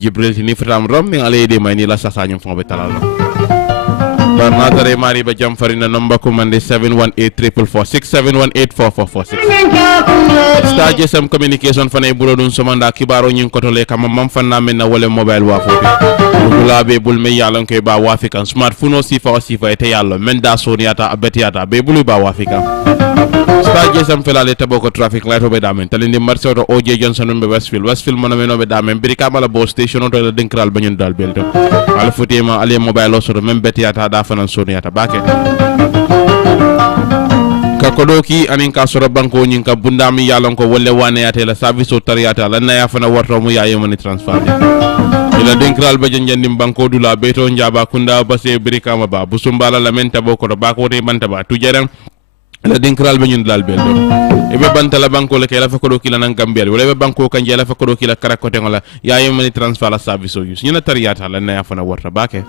Jibril ni fram rom mi ale de mani la sasa nyum fo be talal Barnatare mari ba jam farina number commande 7184446 Star GSM communication fane bulo dun somanda kibaro nyin kotole kama mam fanna men na wala mobile wa fo bula be bul me yalon ke ba wafikan smartphone o sifa ete yallo men da soniata abetiata be bulu ba wafikan Star GSM felale taboko traffic light obe damen talindi marché to OJ Johnson be Westfield mona men obe damen birika mala bo station to la dinkral banyon dal belto al futima ali mobile o so men betiata da fanan soniata bake ka kodoki anin ka soro banko nyin ka bundami yalon ko wolle wane ate la service o tariata la na ya fana warto mu yaye moni transfer ila dinkral ba janjandim banko dula beto njaba kunda base birika ma ba busumbala la men taboko to bako te banta ba tujaram la dinkral be ñun dal beldo ebe bantala banko le kay la fa ko do kila nan Gambia wala ebe banko kan jela fa ko do kila karakote ngola yaay mani transfer la service o use ñuna tariyata la na ya fana warta bake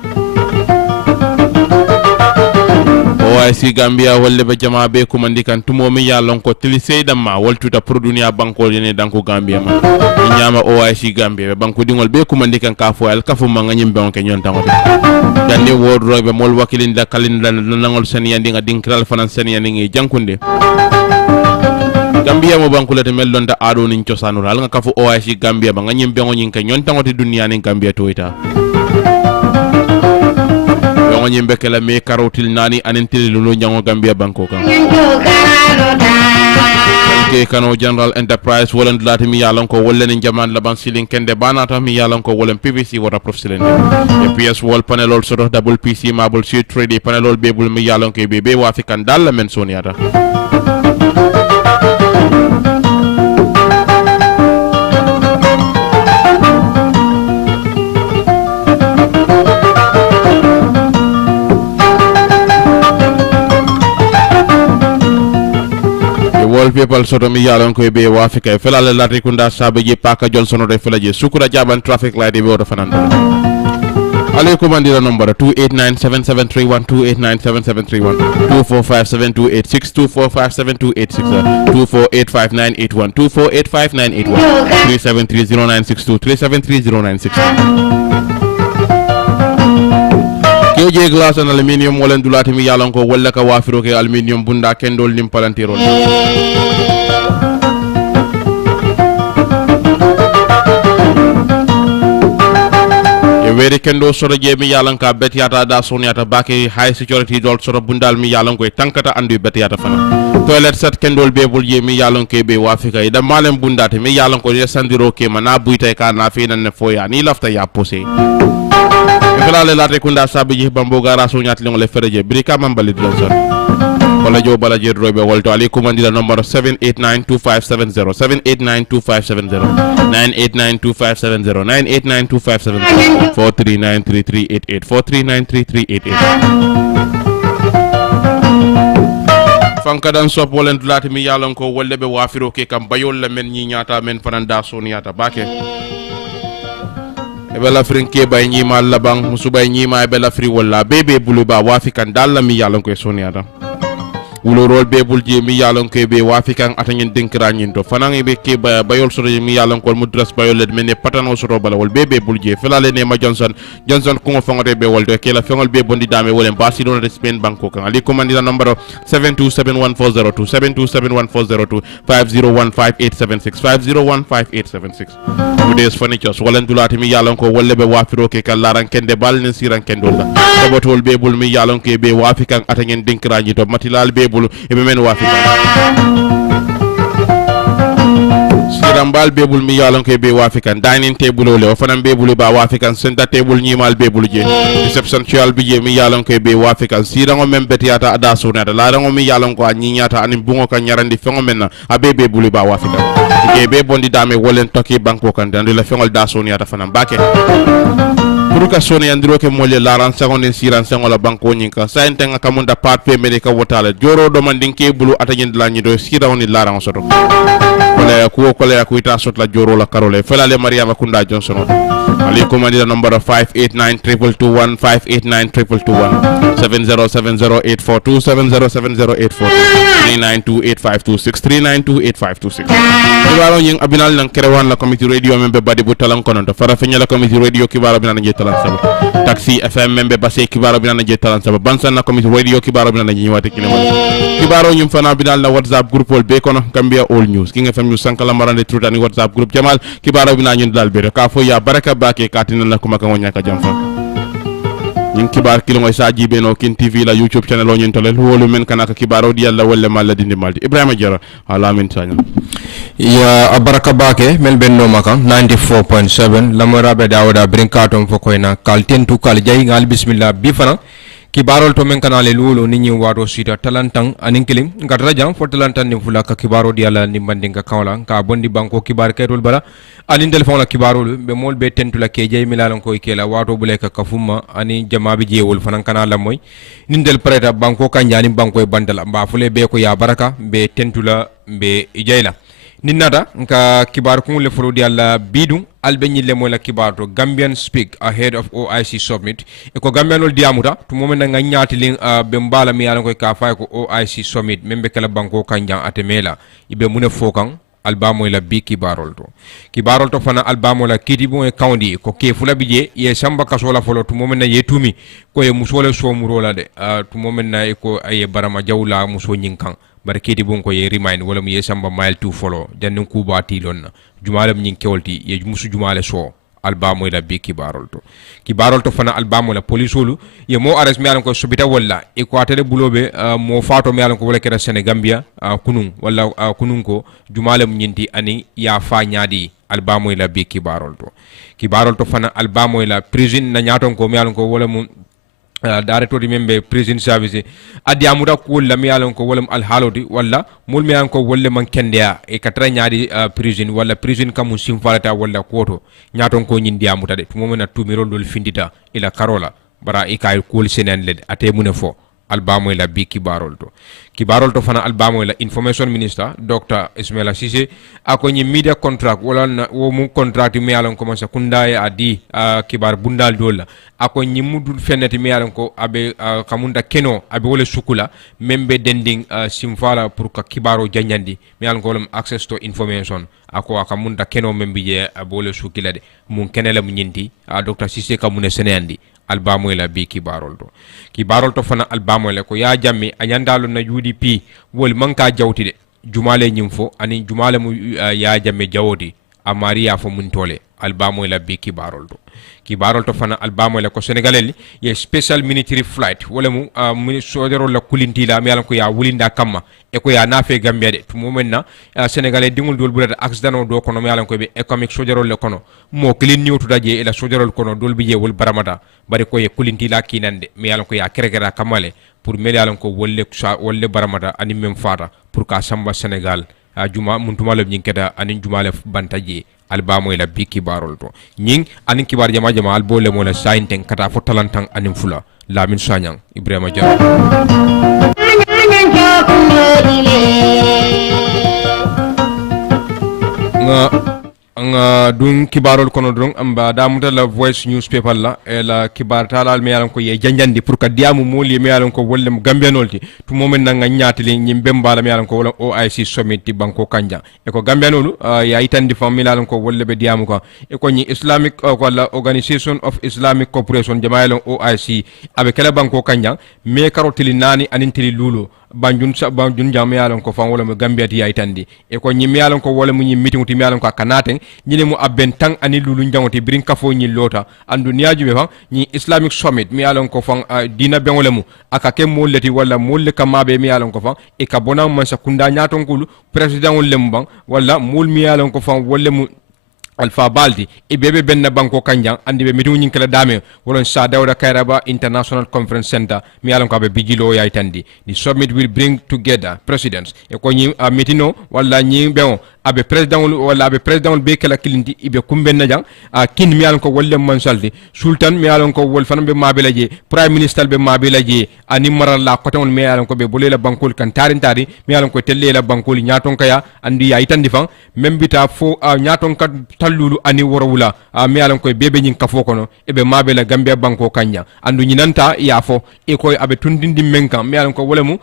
OIC Gambia wolle be jama be ko mandi kan tumo mi yalon ko tili seydam ma woltuta produnia banko yene danko Gambia ma nyama OIC Gambia be banko dingol be ko mandi kan ka fo al kafu ma nganyim be on ke ñon tango dande wodrobe mol wakilin da kalinda nangol sen yandi nga dinkral fanan sen yandi ngi jankunde Gambia mo banko le mel donta ado nin ciosanu al nga kafu OIC Gambia ba nganyim be on nyin ke ñon tango ti dunia nin Gambia toita ngoni mbekela me karotil nani anentil lulu nyango Gambia banko kan ke kano General Enterprise wolen lati mi yalon ko wolen jaman laban silin kende banata mi yalon ko wolen PVC wata prof silin PS wall panel also double PC marble sheet 3D panel bebul mi yalon ko bebe wa fi kan dal men soniata people soto mi yalon ko be wa Afrika fela la rikunda sabe je paka Johnson do fela je sukura jaban traffic light be wodo fanando alaykum andira number 2897731 2897731 2457286 2457286 2485981 2485981 3730962 3730962 Keje glass and aluminium wolen dulati mi yalon ko walla ka wafiro ke aluminium bunda kendol nim palantiro Wede kendo soro je mi yalan ka betiata da soniata baki high security dol soro bundal mi yalan ko tankata andu betiata fana toilet set kendol bebul je mi yalan ke be wafika ida malen bundate mi yalan ko ye sandiro ke mana buite ka na fi nan ne foya ni lafta ya posé Felale la rekunda sabi ji bambo gara so nyat lingole fereje brika mambali dlonson wala jo bala je robe wolto ali commandira number 7892570 7892570 9892570 9892570 4393388 4393388 fanka dan sop wolen dulati mi yalon ko wolle be wafiro ke kam bayol la men ñi ñata men fananda so ñata bake bela frinke bay ñima labang musubay ñima bela fri wala bebe buluba wafikan dalla mi yalon ko soniata wulo rol be bulje mi yalon ko be wafikan atanyen dinkra ñinto fanan be ke bayol soro mi yalon ko mudras bayol le men patano soro bala wol bebe bulje felale ne ma Johnson ko fongode be woldo ke la fengol be bondi dame wolen basi don de Spain banko kan ali commandira number 7271402 7271402 5015876 5015876 Budes furnitures wolen dulati mi yalon ko wolle be wafiro ke kallaran kende bal nen siran kendol la botol be bul mi yalon ke be wafikan atanyen dinkra ñito matilal be bulu e men wafika sirambal bebul mi yalon ko be wafikan dining table le o fanam bebul ba wafikan center table nyimal bebul je reception tual bi je mi yalon ko be wafikan sirango mem betiata ada sunata la rango mi yalon ko nyinyata ani bungo kan nyarandi fengo menna abe bebul ba wafikan ke be bondi dame wolen toki banko kan dandu la fengol da soniata fanam bake Buruka soni andiro ke mole laran seconde siran sengola banko nyinka sa entenga kamunda part pe medika wotala joro do mandinke bulu atanyen la nyido sirawni laran soto kole ya kuita sot la joro la karole felale Mariama Kunda Johnson ali commandira number 589221 589221 70708427070842 3928526 kibaro ñing abinal nan kerewan la community radio membe badi bu talan kono to fara fenya la community radio kibaro bi nan je talan saba taxi fm membe basse kibaro bi nan je talan saba bansan na community radio kibaro bi nan je ñewate kile kibaro ñum fana binal na whatsapp group ol be kono Gambia all news ki nga fam ñu sankala marande trutani whatsapp group jamal kibaro bi nan ñu dal be ka fo ya baraka bake katina la kuma kan wonya ka jam fa ñing kibar kilo ngoy saji be no kin tv la youtube channel o ñen tolel wolu men kanaka kibaro di yalla wala malla dindi maldi Ebrima Jarra Lamin Sanyang ya baraka bake mel benno maka 94.7 lamarabe dawda brinkatom fokoyna kalten tu kal jay ngal bismillah bi fana kibarol to men kanale lulo ni ñi wato sita talantang anin kilim ngatra jam fo talantan ni fulaka kibaro di yalla ni mandinga kawla ka bondi banko kibar kaytol bala anin telefon la kibarol be mol be tentu la ke jey milalan ko kela wato bule ka kafuma ani jamabi jewol fanan kana la moy nindel preta banko kanjani banko e bandala mba fule be ko ya baraka be tentu la be ijayla ninnata nka kibar ko le folo di alla bidum albe ñille mo la kibar to Gambian speak ahead of OIC summit e ko Gambianol diamuta to momen nga ñaati lin be mbala mi yalan ko ka fay ko OIC summit membe kala banko kanjan atemela ibe mune fokan albamo la bi kibarol to fana albamo la kiti bon e kawndi ko ke fula bije ye samba kasola folo to momen na yetumi ko e musole so murola de to momen na e ko ay barama jawla muso nyinkan bar kiti bon ko ye remind wala mu ye samba mile 2 folo den ku bati lonna jumalem nyin kewolti ye musu jumale so albamo la bi kibarol to fana albamo la polisolu ye mo ares mi alan ko subita walla e ko atele bulobe mo fato mi alan ko wala kera Gambia kunun walla kunun ko jumalem nyinti ani ya fa nyaadi albamo la bi kibarol to fana albamo la prison na nyaton ko mi alan ko wala mu director membe prison service adi amuda ko la mi alon ko wolum al halodi walla mul mi ko wolle man kendia e katra nyaadi prison walla prison kam simfalata walla koto nyaton ko nyindi amuta de mo mena tumiro dol findita ila karola bara e kay ko senen led ate mune fo albamo la bi kibarol to fana albamo la information minister Dr. Ismaila Cissé ako nyi media contract wala wo mu contract mi alon ko sa kunda e adi kibar bundal dola ako nyi mudul fenati mi alon ko abe kamunda keno abe wala sukula membe dending simfala pour ka kibaro janyandi mi alon ko access to information ako akamunda keno membe je abe wala sukila de mun kenela mu nyinti Dr. Cissé kamune senandi albamo la bi kibarol to fana albamo la ko ya jammi anyandalo na UDP wol manka jawti de jumale nyimfo ani jumale mu ya jamme jawodi amari ya fo mun tole albamo la bi kibarol to fana albamo la ko senegalel ye special military flight wala mu sodero la kulinti la mi alan ko ya wulinda kamma e ko ya nafe Gambia de to momenna senegalais dingul dol bulata accident do kono mi alan ko be economic sodero le kono mo klin niwtu daje ila sodero kono dol bi je wol baramata bari ko ye kulinti la kinande mi alan ko ya kerekera kamale pour mi alan ko wolle baramata ani mem fata pour ka samba Senegal juma muntumalo nyinkeda ani jumale bantaje albamo la bi kibarol to nying anin kibar jama albole mo la sainten kata fo talantan anin fula Lamin Sanyang Ebrima Jarra nga dun kibarol kono dron amba damuta la voice newspaper la e la kibar talal mi yalan ko ye janjandi pour ka diamu moli mi yalan ko wolle Gambianolti to momen nga nyaatili nyimbe mbala mi yalan ko wala OIC summit ti banko kanja e ko Gambianolu ya itandi fam mi yalan ko wolle be diamu ko e ko ni Islamic wala Organization of Islamic Cooperation jamaayalon OIC abe kala banko kanja me karotili nani anintili lulo banjun jam yalon ko fan wala mo Gambia ti yaytandi e ko nyim yalon ko wala mo nyim meeting ti yalon ko kanaten nyine mo abben tan ani lulu njangoti brin kafo nyi lota andu niaju be fan ni Islamic Summit mi yalon ko fan dina ben wala mo aka ke molleti wala molle kamabe mi yalon ko fan e ka bona man sa kunda nyaton kulu president wol lembang wala mul mi yalon ko fan wala mo alfa baldi e bebe benna banko kanjang andi be mitu nyinkala dame wolon sa dawda kairaba international conference center mi yalan ko be bigilo yaytandi the summit will bring together presidents e ko nyi mitino wala nyi beon abe president wala abe president be kala kilinti ibe kumben na jang kin mi alon ko wolle mansaldi sultan mi alon ko wol fanam be mabela je prime minister be mabela je ani maral la koton mi alon ko be bolela bankol kan tari mi alon ko telle la bankol nyaton kaya andi ya itandi fan membita fo nyaton kat tallulu ani worowula mi alon ko bebe nyin kafo kono ibe mabela gambia banko kanya andu nyinanta ya fo e koy abe tundindi menkan mi alon ko wolemu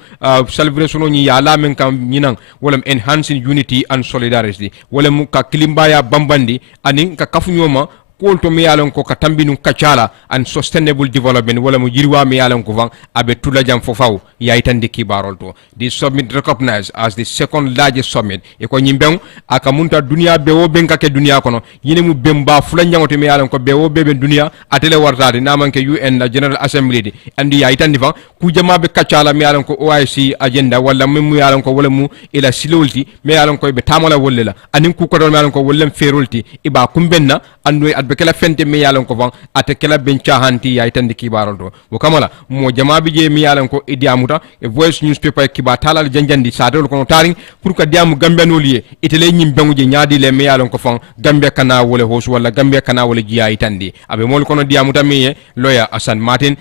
celebration ni ya la menkan nyinan wolem enhancing unity and solidarity wolemu ka kilimbaya bambandi anin ka kafunyoma kolto mi yalon ko katambinu kachala and sustainable development wala mo jirwa mi yalon ko van abe tula jam fofaw yaitandi kibarol to this summit recognized as the second largest summit e ko nyimbeng aka munta dunia be wo benka ke dunia kono yine mu bemba fula nyangote mi yalon ko be wo be dunia atele wartade namanke UN la General Assembly di andi yaitandi van ku jama be kachala mi yalon ko OIC agenda wala mu yalon ko wala mu ila silolti mi yalon ko be tamola wolela anin ku ko do mi yalon ko wollem ferolti iba kumbenna andu be kala fente mi yalon ko van ate kala bencha hanti ya itandi kibarol do wo kamala mo jama bi je mi yalon ko idiamuta e voice newspaper kiba talal janjandi sadol ko taring pour que diamu gambianol ye itele nyim banguje nyaadi le mi yalon ko fan gambia kana wala hosu wala gambia kana wala jiya itandi abe mol kono diamuta mi lawyer Asan Martin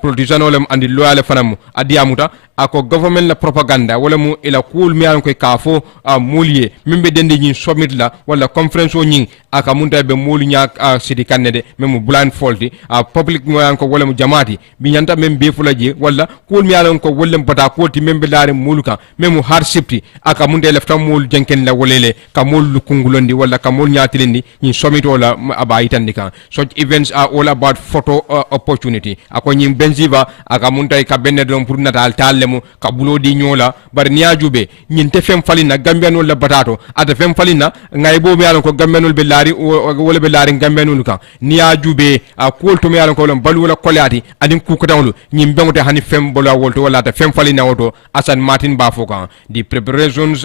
politician olem andi loyale fanamu adiamuta ako government la propaganda wala mu ila cool mi an koy kafo mulier mimbe dende nyin summit la wala conference o nyin aka munta be mulu nyak sidi kanede memu blind faulty public mo an ko wala mu jamaati bi nyanta mem be fulaje wala cool mi an ko wala bata koti membe laare muluka memu hardship ti aka munta lefta mul jenken la wolele ka mul kungulondi wala ka mul nyaatilindi nyin summit wala aba itandika such events are all about photo opportunity ako nyin benziva aka munta ka benne don pour natal tallemu ka bulodi nyola bar niajube nyin te fem falina gambianol la batato ata fem falina ngay bo mi yalon ko gambianol be laari wala be laari gambianol kan niajube ko to mi yalon ko lon balu wala kolati adin ku ko dawlu nyim bengote hani fem bola wolto wala ta fem falina woto Asan Martin Bafoka the preparations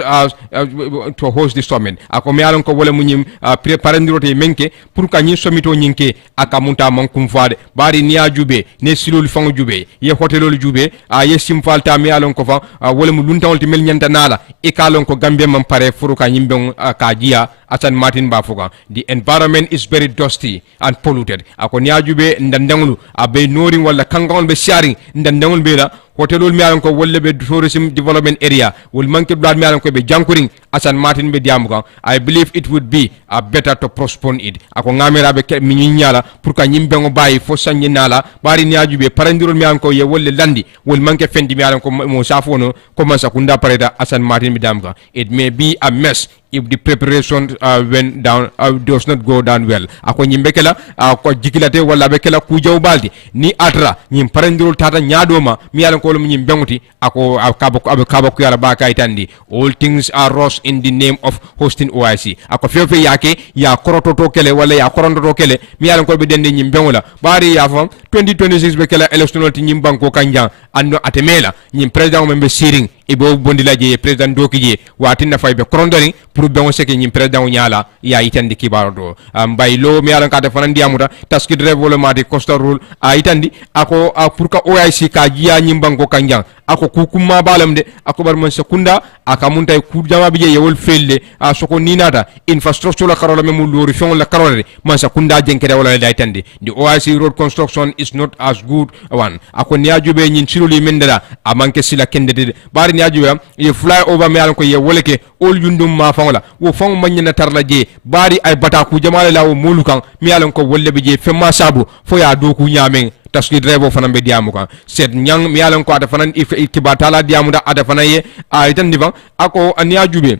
to host the summit ako mi yalon ko wala mu nyim préparer ndirote menke pour ka nyin somito nyinke aka munta mankum faade bari niajube ne silol fango jube ye hotelol jube ye simfal ta mi alon ko fa wala mu luntawol ti mel nyanta nala e kalon ko Gambia man pare furuka nyimbe ka jiya Asan Martin Bafoka the environment is very dusty and polluted ako niajube ndandangulu abe noring wala kangol be sharing ndandangul be la hotelol mi alon ko wolle be tourism development area wol manke blad mi alon ko be jankuring Asan Martin be diamuga I believe it would be better to postpone it ako ngamira be mi nyala pour ka nyimbe ngo bayi fo sanyi nala bari niajube parandirol mi alon ko ye wolle landi wol manke fendi mi alon ko mo safono ko man sakunda pareda Asan Martin be diamuga it may be a mess if the preparation went down does not go down well ako nyimbe kala ko jikilate wala be kala ku jaw baldi ni atra nyim parandirol tata nyaadoma mi alon ko nyim benguti ako kaba ko yala ba kay tandi all things are lost in the name of hosting OIC ako fefe yake ya korototo kele wala ya korondoto kele mi alon ko be dende nyim bengula bari ya fam 2026 be kala electoral ti nyim banko kanja ando atemela nyim president membe siring ibo bondila je president dokije watinna fay be korondori pour bengo seke nyim president nyala ya itandi kibaro do bay lo mi alon ka defan ndiamuta taskid revolomati costa rule itandi ako pour ka OIC ka jiya nyim banko kanja ako kukuma balamde ako bar man sekunda aka munta ku jama biye yewol felde soko ninata infrastructure la karola memu lori fon la karola man sekunda jenkere wala daytande the OIC road construction is not as good one ako niajube nyin siloli mendela amanke sila kendede bari niajube ye fly over me ko ye woleke ol yundum ma fangola wo fon manyana tarla je bari ay bata ku jama la wo mulukan mi alon ko wolle be je femma sabu fo ya do ku nyamen taski drevo fana be diamu kan set nyang mi alon ko ada fana ikibatala diamu da ada fana ye itan divan ako ania jube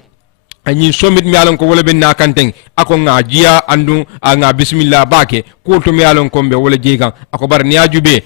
anyi somit mi alon ko wala be nakanteng ako nga jiya andu nga bismillah bake ko to mi alon ko be wala jigan ako bar nia jube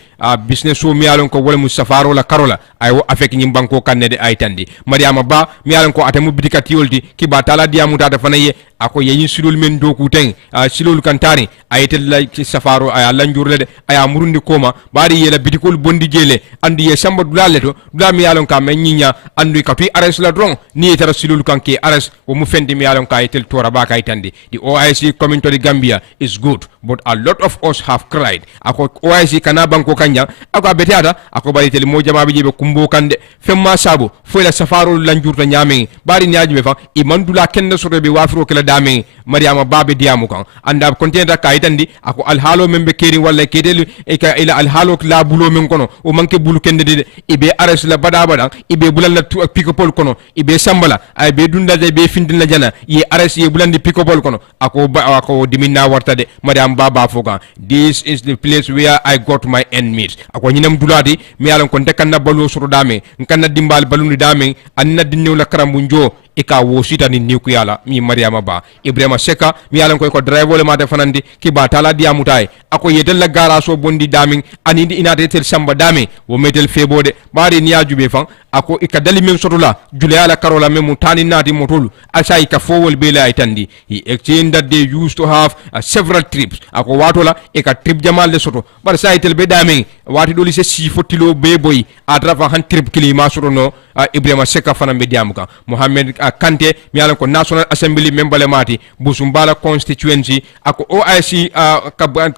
business so mi alon ko wala musafaro la karola ay wo afek nyim banko kanede ay tandi mariama ba mi alon ko atamu bidikati woldi kibatala diamu da fana ye ako yeyin silol men doku ten silol kantari ayetel la safaro ay lanjurle de ay amurundi koma bari yela bidikol bondi jele andi ye samba dulale to dula mi yalon ka men nyinya andu ka tu ares la dron ni tara silol kanke ares wo mu fendi mi yalon ka itel tora ba kay tandi the OIC coming to the Gambia is good but a lot of us have cried ako OIC kana banko kanya ako abetiata ako bari tel mo jama bi jibe kumbo kande femma sabu fo la safaro lanjurta nyame bari nyaaji be fa imandula kende soto be wafiro kala dame mariama babe diamu kan anda kontenta kay tandi ako alhalo membe keri walla kedel e ka ila alhalo la bulo men kono o manke bulu kende de ibe ares la bada ibe bulalla tu pikopol kono ibe sambala ay be dunda de be findina jana ye ares ye bulandi pikopol kono ako diminna wartade mariam baba foka this is the place where I got my enemies ako nyinam dulati mi alon kon tekanna balu suru dame nkanna dimbal baluni dame anna dinnu la karambunjo ika wosita ni niku yala mi mariama ba Ebrima seka mi alon ko driver le mate fanandi ki ba tala dia mutai ako yetel la gara so bondi daming ani ina tel samba dame wo metel febode bari niya jube fan ako ikadali men sotula juliala karola men mutani nati motolu asai ka fowol bela itandi he explained that they used to have several trips ako watola e ka trip jamal le soto bar sai tel be dame wati doli se sifotilo be boy adrafa han trip kilima soto no Ebrima seka fana be diamuka Mohammed Kante mi alon ko National Assembly member le mati Busumbala constituency ako OIC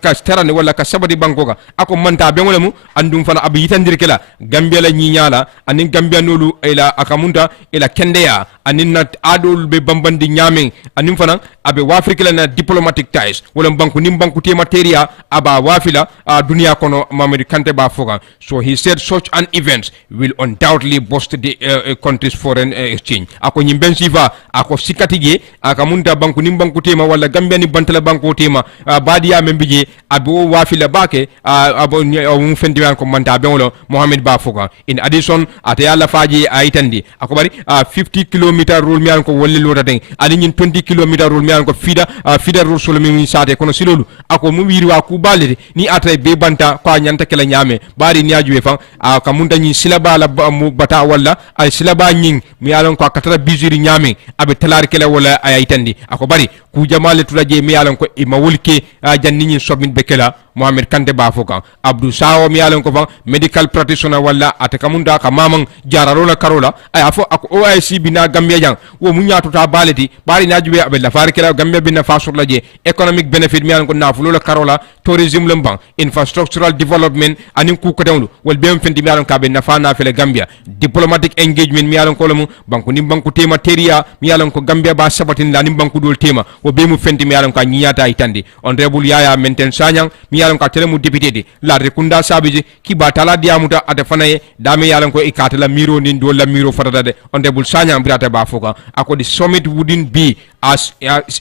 ka starane wala ka sabadi bankoga ako manta be ngolemu andum fana abi yitandir kala Gambia la nyinyala anin Gambia nolu ila akamunta ila kendeya anin na adol be bambandi nyaming anin fana abe wafrikala na diplomatic ties wala banku nim banku te materia aba wafila dunia kono Mohammed Kante ba foga so he said such an event will undoubtedly boost the country's foreign exchange ako nyimben sifa ako sikatige akamunta banku nim banku tema wala Gambia ni bantala banku tema badia membije abo wafila bake abo mu fendiwan ko manta bewlo Mohammed ba foga in addition ate yalla faji aitandi ako bari 50 km rule mi an ko wolle lota den ali nyin 20 km rule mi an ko fida rule solo mi sate kono silolu ako mu wiri wa ku balde ni ata be banta ko nyanta kala nyame bari ni ajuwe fan akamunta nyi silaba la mu bata wala ay silaba nyin mi alon ko katara biziri nyame abe talar kala wala aitandi ako bari ku jamale tulaje mi alon ko ima wulke janni nyi sobin bekela Mohammed Kante ba foka Abdou Sawo mi alon ko fan medical practitioner wala atakamunda ka mamang jararola karola ay afo ako OIC bina Gambia jang wo mu nyaato ta baleti bari najube abe la far kala Gambia bina fasur laje economic benefit mi alon ko nafulo karola tourism lembang infrastructural development anin ku ko dawlu wal bem fendi mi alon ka be nafa na fele Gambia diplomatic engagement mi alon ko lamu banku nim banku tema teria mi alon ko Gambia ba sabatin la nim banku dol tema wo be mu fendi mi alon ka nyata itandi honorable yaya menten Sanyang mi alon ka telemu député di la rekunda sabiji ki ba tala diamuta ate fanaye dame yalon ko ikatala miro nin do la miro fatata de honorable Sanyang brata ba foka ako the summit wouldn't be as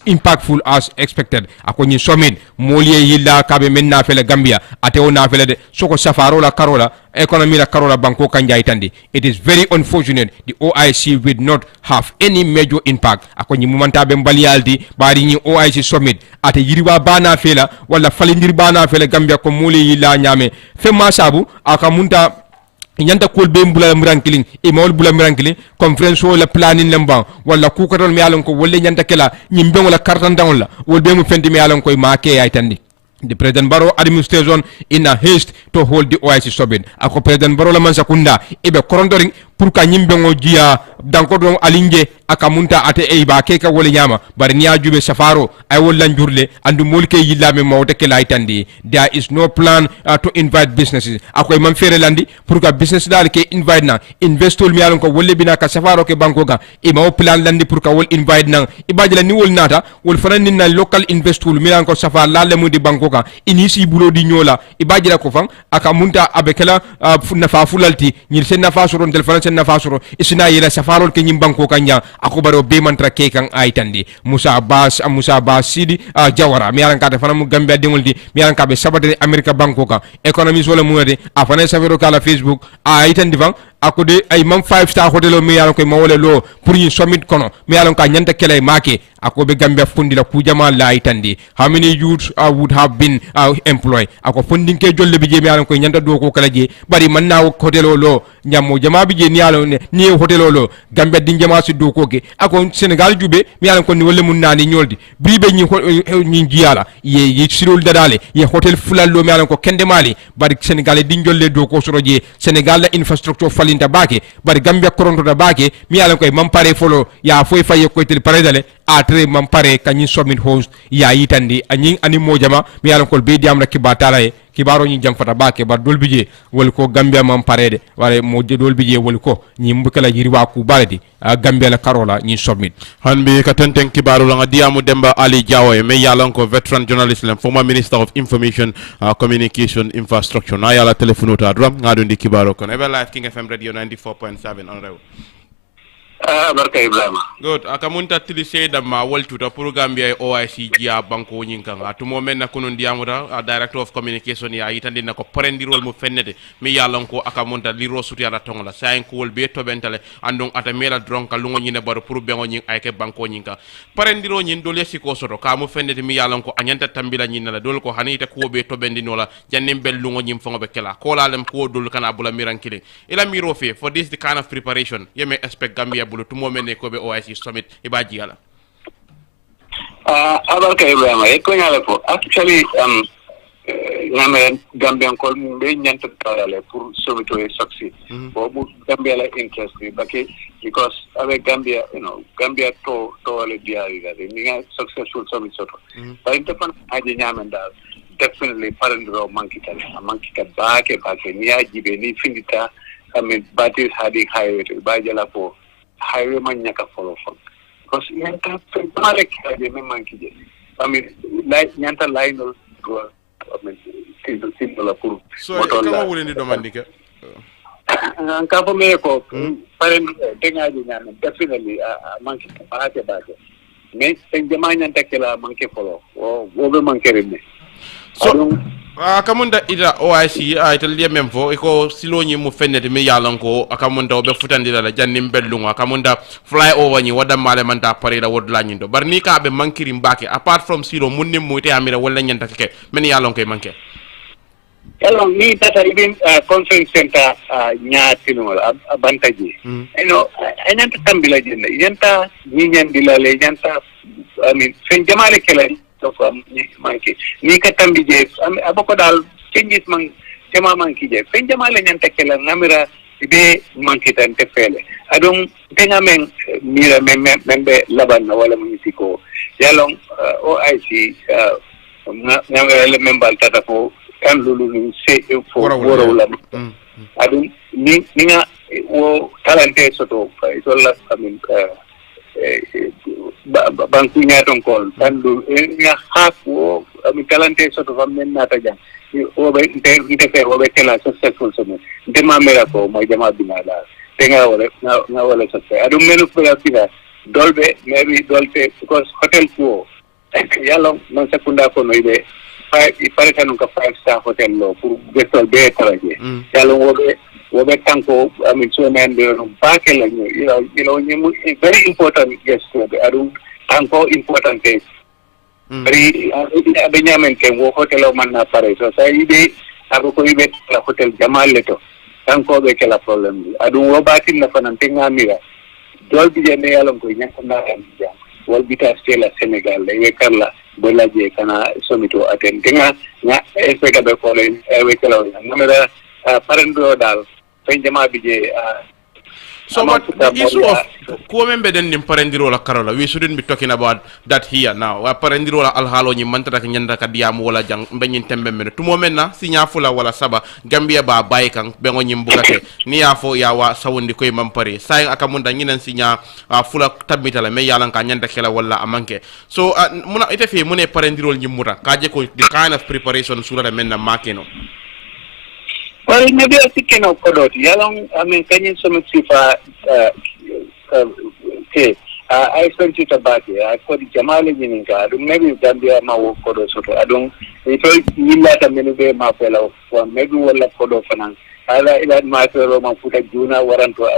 impactful as expected ako ni summit moliye yilla kabe men na fele Gambia ate o na fele de soko safaro la karola economy la karola banko kanja itandi it is very unfortunate the OIC will not have any major impact ako ni mumanta be mbalialdi bari ni OIC summit ate yiriba bana fela wala falindir bana fele Gambia ko moliye yilla nyame fema sabu akamunta nyanta kol be mbula mirankilin e mawol bula mirankilin conference wala planning lamba wala ku ko don mi alon ko wolle nyanta kala nyimbe wala kartan dawla wol be mu fendi mi alon ko ma ke ay tandi the President Barrow administration in a haste to hold the OIC summit ako President Barrow la man sakunda ibe korondoring pour ka nyimbe ngo jiya danko don alinge akamunta ate e ba keka wala nyama bari niya jube safaro ay wala njurle andu molke yillame mawde ke laitandi there is no plan to invite businesses akoy man fere landi pour ka business dal ke invite na investol mi alon ko wolle bina ka safaro ke banko ga e maw plan landi pour ka wol invite na ibajala ni wol nata wol fanan na local investol mi alon ko safar lalle mudi banko ga inisi bulo di nyola ibajala ko fan akamunta abekela nafa fulalti nyir sen nafa soron del fanan sen nafa soro isina yela safarol ke nyim banko kanya akubaro be mantra ke kan aitandi Musa Abbas Sidi Jawara mi aran ka fana mu Gambia dingoldi mi aran ka be sabade America banko ka economies wala mu ngade afana savero kala Facebook aitandi van akude ay mam 5-star hotel mi yalan ko mawole lo pour ñu summit kono mi yalan ka nyanta kele make akobe Gambia fundi la kujama la itandi how many youths would have been employed ako funding ke jolle bi je mi yalan ko nyanta do ko kala je bari man na hotel lo nyamo jama bi je ni yalan ni hotel lo Gambia din jama su do ko ke ako Senegal jube mi yalan ko ni wolle mun nani nyoldi bribe ñi jiyala ye sirul dadale ye hotel fulal lo mi yalan ko kende mali bari Senegal din jolle do ko soro je Senegal la infrastructure fali falinta bake bari Gambia koronto da bake mi yalan koy mam pare folo ya foy faye ko tel paredale a tre mam pare kanyin summit host ya yitandi anyin ani mojama mi yalan ko be diam rek batala e kibaro ñi jam fata bake bar dol bije wol ko Gambia mam parede wala mo dol bije wol ko ñi mbukala yiri wa ku baladi Gambia la karola ñi summit hanbi ka tenten kibaru la diamu Demba Ali Jawo me yalan ko veteran journalist len former minister of information communication infrastructure na yala telephone ta drum ngado ndi kibaro kon ebe live King FM radio 94.7 on rew barka Ebrima good akamunta tili seda ma waltuta pour Gambia OIC jia banko nyinka atumo men na kuno ndiamuta director of communication ya yitandi na ko parendirol mu fennede mi yalon ko akamunta liro suti ala tongola sayen ko wolbe to bentale andon ata mela dronka lungo nyine bar pour bengo nyin ayke banko nyinka parendiro nyin dole siko soto ka mu fennede mi yalon ko anyanta tambila nyin la dol ko hanita ko be to bendinola jannim bel lungo nyim fongo be kala ko lalem ko dol kana bula mirankile ila miro fe for this the kind of preparation yeme expect Gambia bulu tumo mene ko be OIC summit ibaji yala abarka Ebrima e ko nyale ko actually ngame Gambian ko be nyanta tawale pour summit to succeed bobu Gambia la interest because avec Gambia Gambia to wala diari ga ni successful summit soto but in defan aje nyamenda definitely parendro mankita baake ni ajibe ni findita batir hadi highway bajala ko highway man nyaka follow fon because yanta pare kaje men mankije nyanta line do simple la pour so kama wuli ndi domandike ka fo me ko parendro dengaji nyama definitely mankita baake mais sen jama nyanta kala manke follow o be mankere ne so akamunda ida OIC itel dia memfo iko silonyi mu fennete mi yalanko akamunda obe futandira la jannim bellungo akamunda fly over ni wada male manta parida wodla nyindo bar ni ka be mankiri mbake apart from silo munni muite amira wala nyanta keke men yalanko e manke hello ni tata even conference center nyaatino abantaji anyanta tambila jenda yanta nyandila le yanta sen jamale kala so manki ni ka tambi je abako dal changes man tema manki je fen jamale nyanta kala namira be manki tan te fele adon tenga men mira membe laban wala musiko yalong OIC namira le membal tata ko kan lulu ni se fo woro la adon ni nga wo talente soto isola banku nyaton kol tandu nga hapo talante soto famen nata jang o be inte fe o be kala successful summit de mamera ko mo jama binala tenga wala sasse adu menu pula pila dolbe maybe dolte because hotel ko yalo non sekunda ko no ibe pare kanu ka 5-star hotel lo pour bestol be taraje yalo wobe tanko so men de baake la ñu very important guest adu tanko important case very be nyamen ke wo hotel o man na pare so sa ide abo ko ibe la hotel jamal leto tanko be ke la problem adu wo batin na fanan te ngamira dol bi je ne yalon ko ñako na am jam wol bita stela Senegal le kala bola je kana somito aten nga espeka be ko le we kala namera parendo dal penjama bije so what the issue of kuomembe den nim parendiro la karola we shouldn't be talking about that here now wa parendiro la alhalo nyi mantata ka nyanda ka diamu wala jang benyin tembe men tumo men na sinya fula wala saba Gambia ba bay kan bengo nyim bugate ni ya fo ya wa sawundi koy mampare say akamunda nyinan sinya fula tabita la me yalan ka nyanda kala wala amanke so muna ite fi mune parendiro nyim muta kaje ko the kind of preparation sura men na makeno. Well, maybe I think Kodot. Yalong, Kenyan Summit Sifa, I spent it about it. I thought Jamal Jininka. Maybe Gambia Mawo Kodo Soto. I don't, it all Nilata Menube Mapella, maybe Walla Kodo Fanan. Ala ila Mapelo Mafuta Juna, Waranto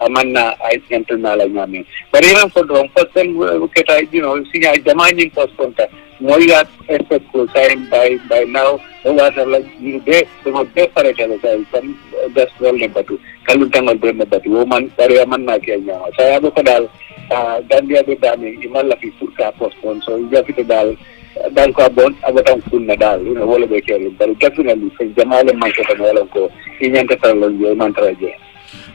Amana, I sent to Nala Yami. But even for the first time, look at, see, I demanding for contact. Moya expect ko time by now o wata la be so be pare kala sai sam das wal ne batu kalu tangal be ne batu o man pare man na ke nya saya bo ko dal Gambia be dami imalla fi furka postpone so ya fi dal dan ko bon abatan kunna dal wala be ke but definitely se jamale man ko wala ko inyanta tan lo yo man traje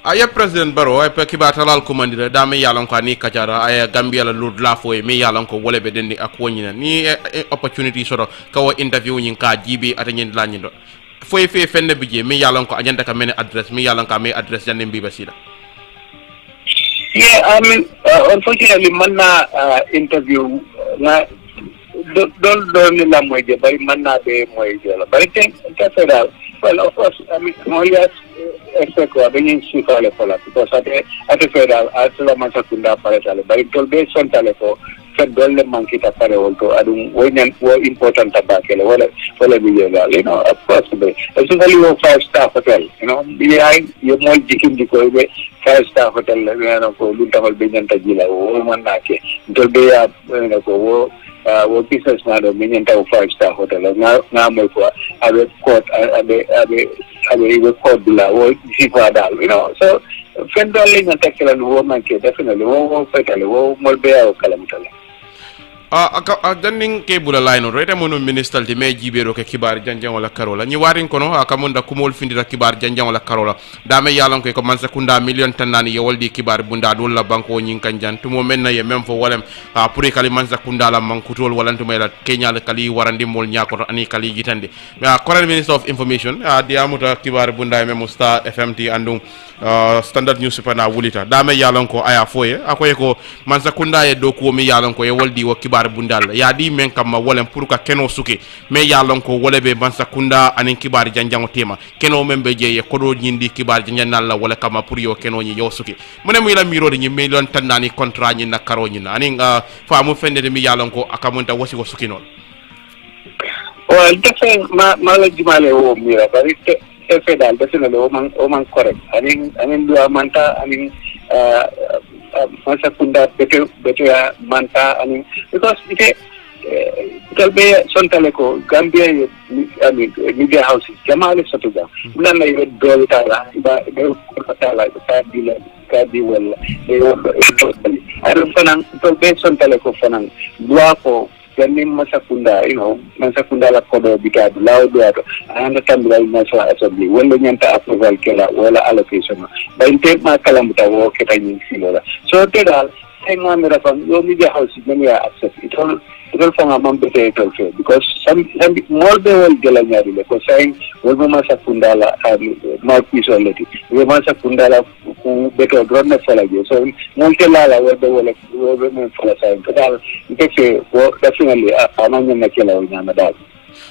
aya president baro ay pe kiba talal ko mandira da me yalan ko ni kajara ay Gambia la lud la fo me yalan ko wole be dendi ak wonyina ni opportunity soro kawo interview nyin ka jibi atanyin la nyindo foy fe fenne bije me yalan ko ajanda ka men address me yalan ka me address jande mbi basida. Yeah, I mean, unfortunately, manna interview na don't la moje, but manna be moje. But I think that's that. Well, of course, I mean, Moyas expect to be in Sifale because at the federal, at the Masakunda Paratale, but it will be some telephone. Federal monkey tapare also. I don't more important tobacco. You know, of course, especially your 5-star hotel. You know, behind your more jikim diko 5-star hotel. You know, ko luntamal bejanta jila. O manake. It be you know ko wo business man bejanta 5-star hotel. Na mo ko abe court abe court bila. Wo sifa dal. You know, so federal na takela wo manke definitely wo federal wo molbea o kalamtala. Danning ke bula line right amonu minister de me jibero ke kibar janjang wala karola ni warin kono akamunda kumol findira kibar janjang wala karola dame yalan ko mansa kunda million tanani yewoldi kibar bunda dol la banko nyin kanjan tumo menna ye mem fo walem pour kali mansa kunda la mankutol walantu mela kenya la kali warandi mol nyako ani kali jitande mais current minister of information di amuta kibar bunda mem star fmt andum standard newspaper na wulita dame yalan ko aya foye akoy ko mansa kunda ye doku mi yalan ko ye woldi wo kibar bundal ya di men kam wolem pour ka keno suke me yalan ko wole be mansa kunda anin kibar janjango tema keno membe je ye kodo nyindi kibar janjanal la wala kama pour yo keno nyi yo suke mune mi la miro ni million tandani contrat nyi na karo nyi anin fa mu fende de mi yalan ko akamunta wasi wo suke non well defe mala jumale wo mira bari federal definitely oman correct anin dua manta anin masa kunda beto manta anin because it kalbe sontale ko Gambia I mean media houses jamale sotuga bulan na yed dol tala ba do tala kadi wala aron fanang kalbe sontale ko fanang dua ko ganin masakunda you know masakunda la kodo bigadu lawo do anda tambira national assembly wala nyanta approval kala wala allocation ba inte ma kalamuta wo ketanyi silola so tedal ay ngamira fam yo media house many access it all from a member because some more they will get anyari because saying we masakunda la mouthpiece already we masakunda la ku beto drone fala so multi la we will fala saying tedal nke definitely amanya na kila unyama dal.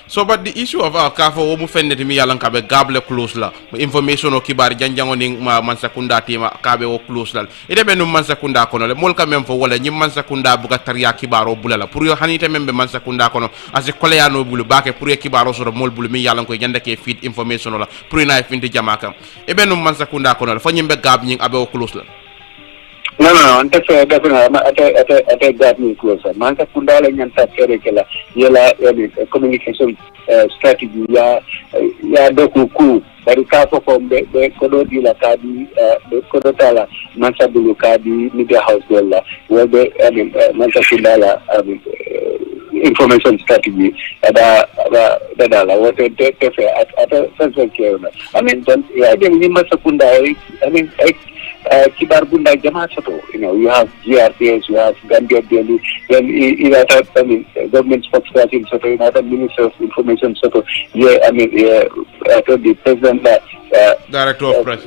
So but the issue of kafo wo mu fende mi yalan kabe gable close la information o kibar janjango ni mansakunda tema kabe o close la ide be no mansakunda kono le mol kamem fo wala nyim mansakunda buga tariya kibaro bulala pour yo hanite membe mansakunda kono as kole ya no bulu bake pour yo kibaro so mol bulu mi yalan ko yanda ke feed information la pour na finti jamaka e be no mansakunda kono fo nyimbe gab nyi abe o close la. No, definitely. Ate got me closer. Manka kundala nyanta kere kela yela communication strategy ya doku ku bari kafo kombe be kodo dila kadi be kodo tala mansa bulu kadi media house golla webe mansa kundala information strategy ada la wote tefe ata sense kero. I mean don't ya dem ni mansa kundala I mean kibar bunda jama soto you know you have GRPS you have Gambian daily then government spokesperson soto you have minister of information soto I mean the president director of press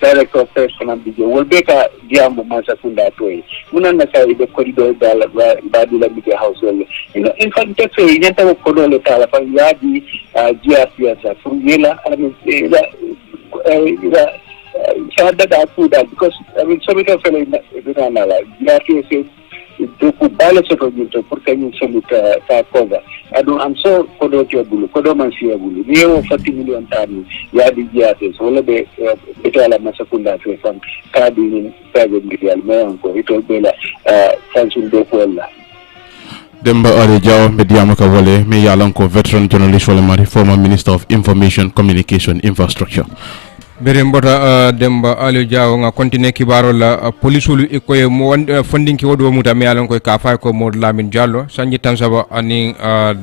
director of press kana bije wolbeka diambo masa kunda toy munana sai be corridor dala badula media house you know in fact that's why nyanta ko dole tala fa yadi GRPS for yela I mean that because I mean some of the doku bala soto jinto pour kany somita ta koga adu am so kodo jobulu kodo man siya bulu niyo 40 million tani ya di jiate so lebe betala masakunda to fam kadi ni pege medial me ko ito bela fansun do ko la Demba Ade Jaw Mediama Kavole me yalan ko veteran journalist wala mari former minister of information communication infrastructure bere mbota demba Aliou Diaw nga continue kibaro la police lu ko mo funding ki wodo muta mi alon ko ka fa ko mod Lamin Diallo sanji tan saba ani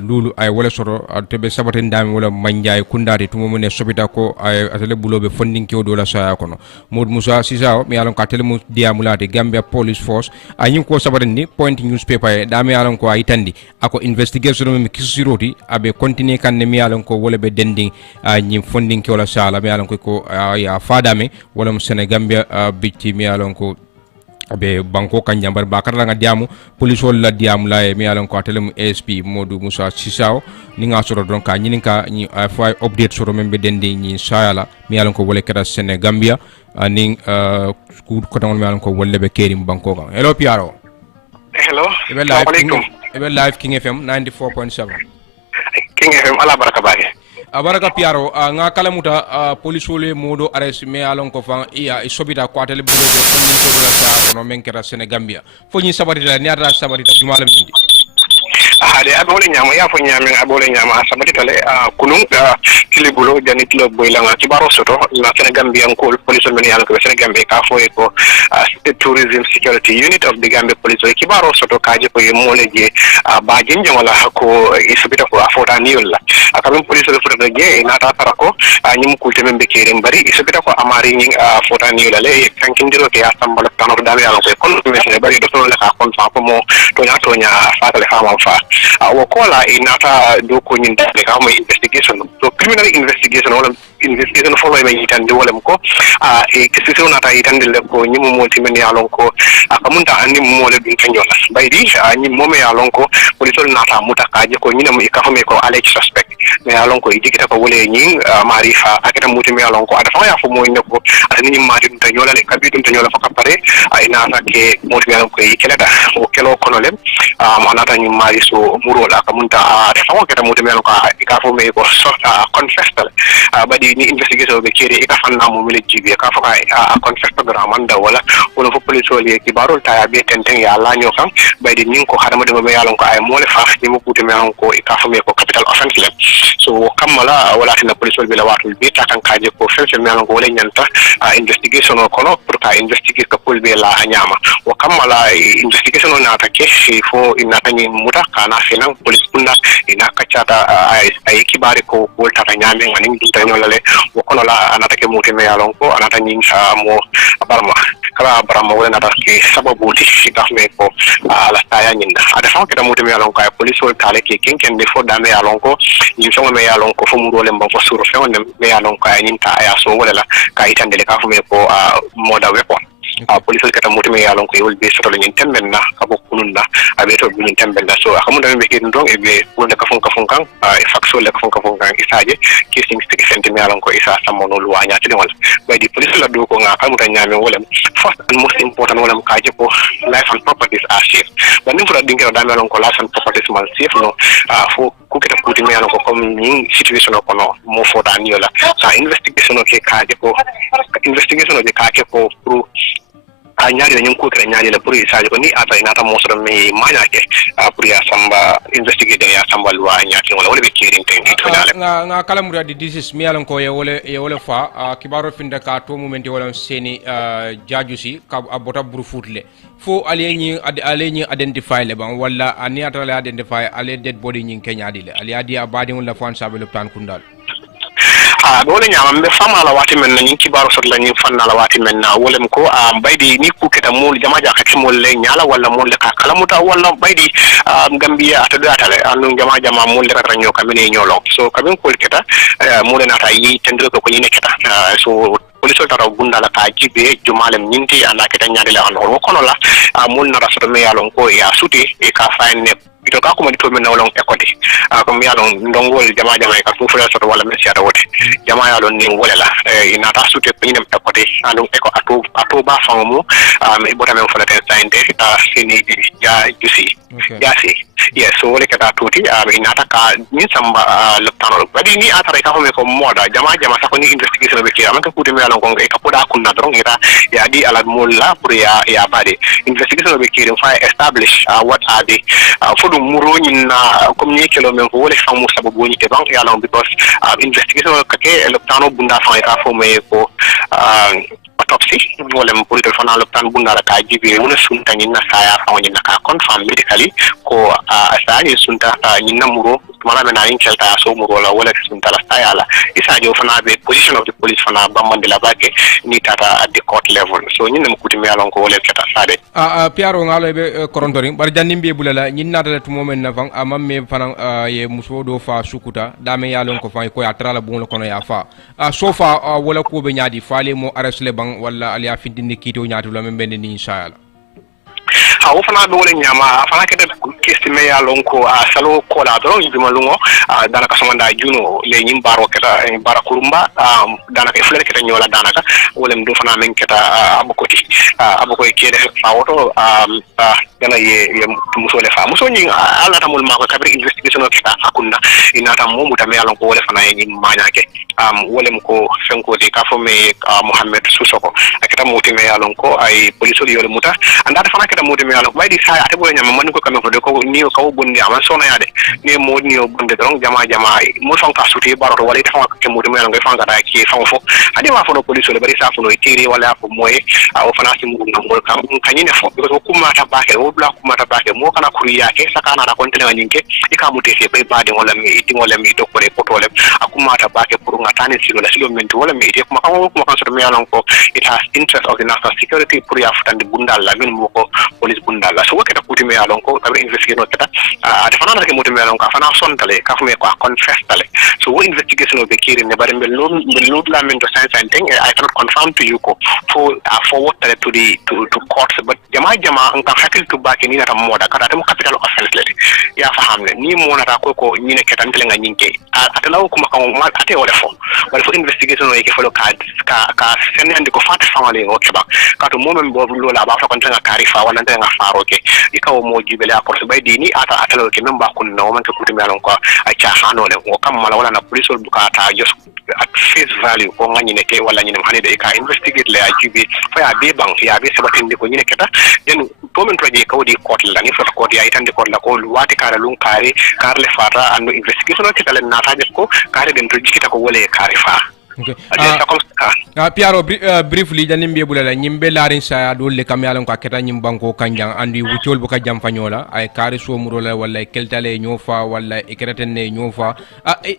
lulu ay wala soro tebe sabate ndami wala manjay kundari tumo mo ne sobita ko ay atele bulobe funding ki wodo la saya kono mod Musa Sisao mi alon ka tele mu diamulati Gambia Police Force anyi ko sabate ni point newspaper da mi alon ko ay tandi ako investigation mi kisiroti abe continue kan ne mi alon ko wala be dending nyi funding ki wala sala mi alon ko ya fadame wala mu Senegambia bitti mi alon ko be banko kan jambar bakar la nga diamu police wala diamu la mi alon ko atelem ASP Modou Musa Sisao ni nga soro don ka nyini ka ni fa update soro membe dendi ni sayala mi alon ko wala kata Senegambia ni ku ko tan mi alon ko wala be kerim banko kan hello Piaro hello ebe live King FM 94.7 King FM ala baraka bake abaraka Piaro nga kala muta police wole modo arrest me alon ko fan iya sobita ko atele bulo de fonni ko la sa no men kera Senegambia fo ni sabari la ni ata sabari ta jumala mindi de abole nyama ya fo nyama abole nyama sabati tale kunun kilibulo jani kilo boylanga kibaro soto na Senegambia ko police men yalla ko Senegambia ka fo ko tourism security unit of the Gambia police kibaro soto kaje ko moleje ba jinje wala ko isubita ko afota niyola akam police le fota je na ta tarako nyum kulte men be kere bari isubita ko amari ni fota niyola le kankindiro ke asambala tanor dami yalla ko kon me bari do to la ka kon fa ko mo to nya fatale fa ma fa wakola inata doko nyinda ka mo investigation so criminal investigation wala investigation follow me yitande wala ko e kesison nata yitande le ko nyimu molti men yalon ko akamunta andi mo le dun tanyola baydi nyi mome yalon ko police nata muta kaje ko nyina mo ikafame ko alleged suspect me yalon ko jikita ko wole nyi marifa akata muti me yalon ko ada fa ya fo mo ne ko ada ni mati dun tanyola le kabi dun tanyola fa kapare inata ke moti yalon ko yikelata o kelo kono le manata nyi mari so murola kamunta fa wakata muti me yalon ko ikafame ko sorta confessal badi ni investigation be kire ikafanna mo mele jibe ka fa confess program anda wala wono fo police wali ki barol ta be tenten ya la nyo kam baydi nin ko hadama de me yalon ko ay mole fa ni mo puti me yalon ko ikafame ko capital offense le so kamala wala tin police wali la watul be ta kan kaje ko fense me yalon ko wala nyanta investigation ko no pour ka investigate ko pol be la nyama o kamala investigation na ta ke fo inata ni muta kana finan police kunna ina kachata ay kibari ko volta ta nyame ngani dintanyola le wokono la anata ke muti me yalon ko anata nyin mo barma kala barma wala nata ke sababu ti me ko ala taya nyinda ada fa ke muti me yalon ko ay police wol kale ke kenken de fo da me yalon ko nyin so me yalon ko fo mu dole mbon fo suru fe on me yalon ko ay nyinta aya so wala la ka itande le ka fo me ko moda weapon police kata muti me yalon ko yol be soto nyin temben na ka bokununda abe to nyin temben da so akamunda be ke ndong e be wonde ka fon kan faxo le ka fon kan isaje kissing stick senti me yalon ko isa samono lu anya tini wala by the police la do ko nga kamuta nyame wala first and most important wala kaje ko life and properties are safe banim fura dingira da me yalon ko life and properties man safe no fo ku keta kuti me yalon ko comme ni situation ko no mo fota ni wala sa investigation o ke kaje ko investigation o ke kaje ko pro nyari nyum ko kre nyari la pour isaje ko ni ata inata mosro me manyake pour ya samba investigate ya samba lwa nyati wala be kirin ten to nga kala mura di disis mi alon ko ye wala fa kibaro finda ka to momenti wala seni jajusi ka abota buru futle fo alieni identify le ban wala ani ata la identify ale dead body nyin kenya dile ali adi abadi wala fan sabe tan kundal dole nyama mbe fama la wati men nyin kibaro sot la nyin fanna la wati men na wolem ko baydi ni ku keta mul jama ja khati mul le nyala wala mul le ka kala muta wala baydi Gambia ata data le anu jama mul le ranyo kamene nyolo so kaben ko keta mul na ta yi tendre ko nyine keta so police tara gunda la ka jibe jumalem nyinti ana keta nyaade la on kono la mul na rasoto me yalon ko ya suti e ka fayne ito ka kuma dito men nawlong ekoti ko mi yalon ndongol jama ka fu fula soto wala men siata wote jama yalon ni wolela ina ta sute pinin ekoti andum eko ato ba famu e bota men fula ten sainte sini ya jusi ya si yes so wole kata tuti ina ta ka ni samba loptano badi ni atara ka home ko moda jama sa ko ni investigation be kira man ka kuti mi yalon ko e ka poda kunna dron ira ya di ala mulla pour ya bade investigation be kira fa establish what are the muroni na comme ni kelo men ko wole famu sababu ni te bank ya long because investigation kake le plano bunda fa ka fo me ko autopsy wala mo police fa na le plan bunda la ka jibe wona sunta ni na saya fa ni na ka confirm medically ko asa ni sunta ni na muro mala men ayin kelta so muro la wala sunta la saya la isa jo fa na be position of the police fa na bamande la bake ni tata at the court level so ni na kuti me alon ko wala keta sade piaro ngalo be korontori bar janimbe bulala ni natale to momen na fang amamme fanan ye muso do fa sukuta dame yalon ko fa ko ya trala bon kono ya fa so fa wala ko be nyaadi faale mo arrest le bang wala ali afindini kito nyaatu la men ben ni inshallah ha fana be wala nyama fana kete kestime ya lonko salo ko la do yima lungo danaka somanda juno le nyim baro keta bara kurumba danaka flere keta nyola danaka wala mdu fana men keta abukoti abukoy kede fa woto gana ye muso le fa muso nyi ala tamul mako kabri investigation keta akunda inata mo mutame ya lonko wala fana nyi manyake wala mko fenko de ka fo me Mohammed Susoko aketa mutime ya lonko ay police yole muta andata fana keta mutime ya lonko baydi sa ate bo nyama man ko kam ko de ko ni ko bundi ama sona yade ni mo ni o bunde don jama mo son ka suti baro wala ta fa ke mutime ya lonko fa ngata ki fa fo ade ma fo no police le bari sa fo no tiri wala ko moye o fana si mu ngol kam kanyine fo ko kuma ta baake o bla kuma ta baake mo kana kuriya ke sakana na kontene ngike ikamuti se be bade wala mi iti wala mi to ko re ko tole akuma ta baake pour ngatane silo la silo menti wala mi iti kuma kan so me yalon ko it has interest of the national security pour ya futande bundal la min mo ko police bundal la so wakata kuti me yalon ko tabe investigation kata de fana ke mutu me yalon ka fana son tale ka fu me ko confess tale so wo investigation o be kiri ne bare be lo la min to science and thing I cannot confirm to you ko for forward tale to courts but jama an ka hakil to baake ni nata moda kata mo capital offense lete ya fahamne ni mo nata ko ni ne ketan tele nga nyinke atalaw kuma kan ma ate wala fo investigation o yake folo ka senende ko fat famale o keba ka to momem bo lola ba fa kon tanga karifa wala tanga faro ke ikaw mo jibele akor so baydi ni atalo ke memba kun no man ko kuti melon ko a cha hanole o kam mala wala na police ol bukata just at face value ko ngani ne ke wala ni hani de ka investigate le ajibi fa ya be bang ya be sabatinde ko ni ne keta den to men projet ko di court la ni fa ko di aytande ko la ko wati kala lun kare karle fata ando investigation o kitale na taje ko kare den to jikita ko wala karifa okay piaro briefly janim be bulala nyimbe larin sa do le kam yalon ka keta nyim banko kanjang andi wucol bu ka jam fanyola ay kare so muro la wala keltale nyofa wala ikreten ne nyofa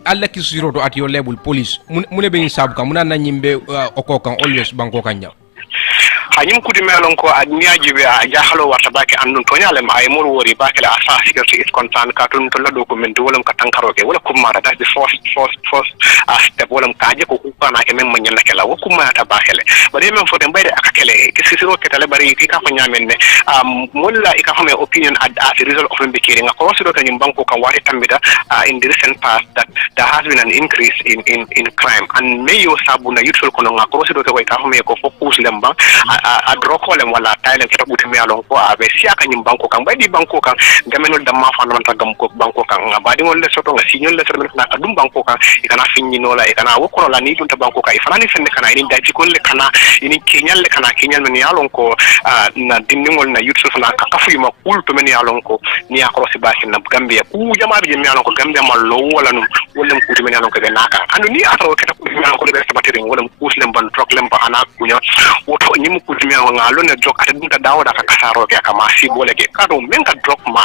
alla ki zero to at your level police mune be sab ka muna na nyimbe oko kan always banko kanjang hanyum kudi melon ko adniaji be a jahalo warta bake andun to nyale ma ay mor wori bake la asa security is concerned ka tun to la document wala ka tankaro ke wala kumara that's the first step wala ka je ko kana ke men manyana ke la kuma ta bakele bari men fo dem bayde akakele ke sisiro ke tale bari ki ka fa nyamen ne molla ika fa me opinion as a result of mbikiri nga ko siro kan banko kan wari tambida in the recent past that there has been an increase in crime and mayo sabuna youthful kono nga ko siro ke ka fa me ko focus lem bang a drokolem wala taylen keta buti me alon ko abe siaka nyim banko kan baydi banko kan gamenol damma fandamanta gam ko banko kan ngabadi ngol le soto nga signol le sermen na dum banko kan ikana finni nola ikana wokono la ni dunta banko kan ifana ni fenne kana ini daji kon le kana ini kenyal men yalon ko na dinningol na yusuf na kafu ma kul to men yalon ko ni akrosi bakin na Gambia ku jama be men yalon ko Gambia mallo wala no wolem ku men yalon ko be naka anu ni atro keta ku men yalon ko be sabatiri wolem kuslem ban troklem ba ana kunya woto nyim ku men ngalo ne drop ate dunta dawda ka kasaro ke kama si bole ke kado men ka drop ma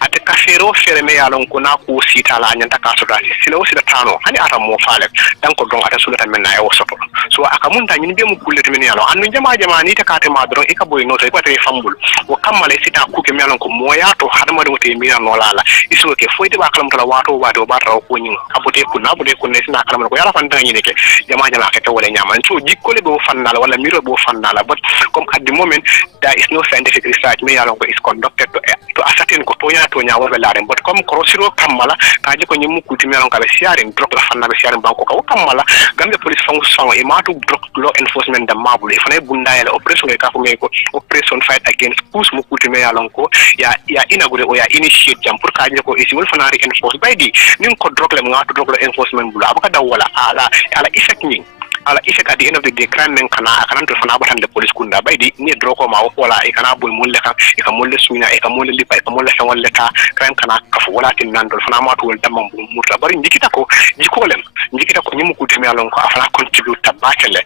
ate kasero fere me yalon ko na ku sita la nyanta ka soda sila o sida tano hani ata mo fale dan ko don ata sulata men na e o soto so aka munta nyin be mu kullete men yalon anu jama ni ta kate ma dron e ka boy no to ko te fambul o kamale sita ku ke men yalon ko moya to hadama do te mi no lala iso ke foyde ba kalam tala wato ba raw ko nyin abote ku na bude ku ne sina kalam ko yala fan tan nyine ke jama ke to wala nyama so jikkole do fannala wala miro bo fannala but comme at the moment there is no scientific research me yalon ko is conducted to ascertain ko to nya wala laren but comme crossiro kamala ka je ko nyimu kuti me yalon ka be sharing drop la fanna be sharing banko ka kamala Gambia police function e matu drop law enforcement da mabul e fane bunda yala operation e ka ko me ko operation fight against push mu kuti me yalon ko ya inaugure o ya initiate jam pour ka je ko isi wol fana enforce baydi nin ko drop le ngatu drop law enforcement bula abaka da wala ala effect ni ala effect at the end of the day crime men kana to fana batan de police kunda bay di ni dro ko ma wala e kana bul mulle kan e ka mulle suina e ka mulle lipa e ka mulle fewon leta crime kana kafu wala tin nan do fana ma to wol damam murta bari ndikita ko jikolem ndikita ko nyimu ko temi alon ko afana contribute tabakele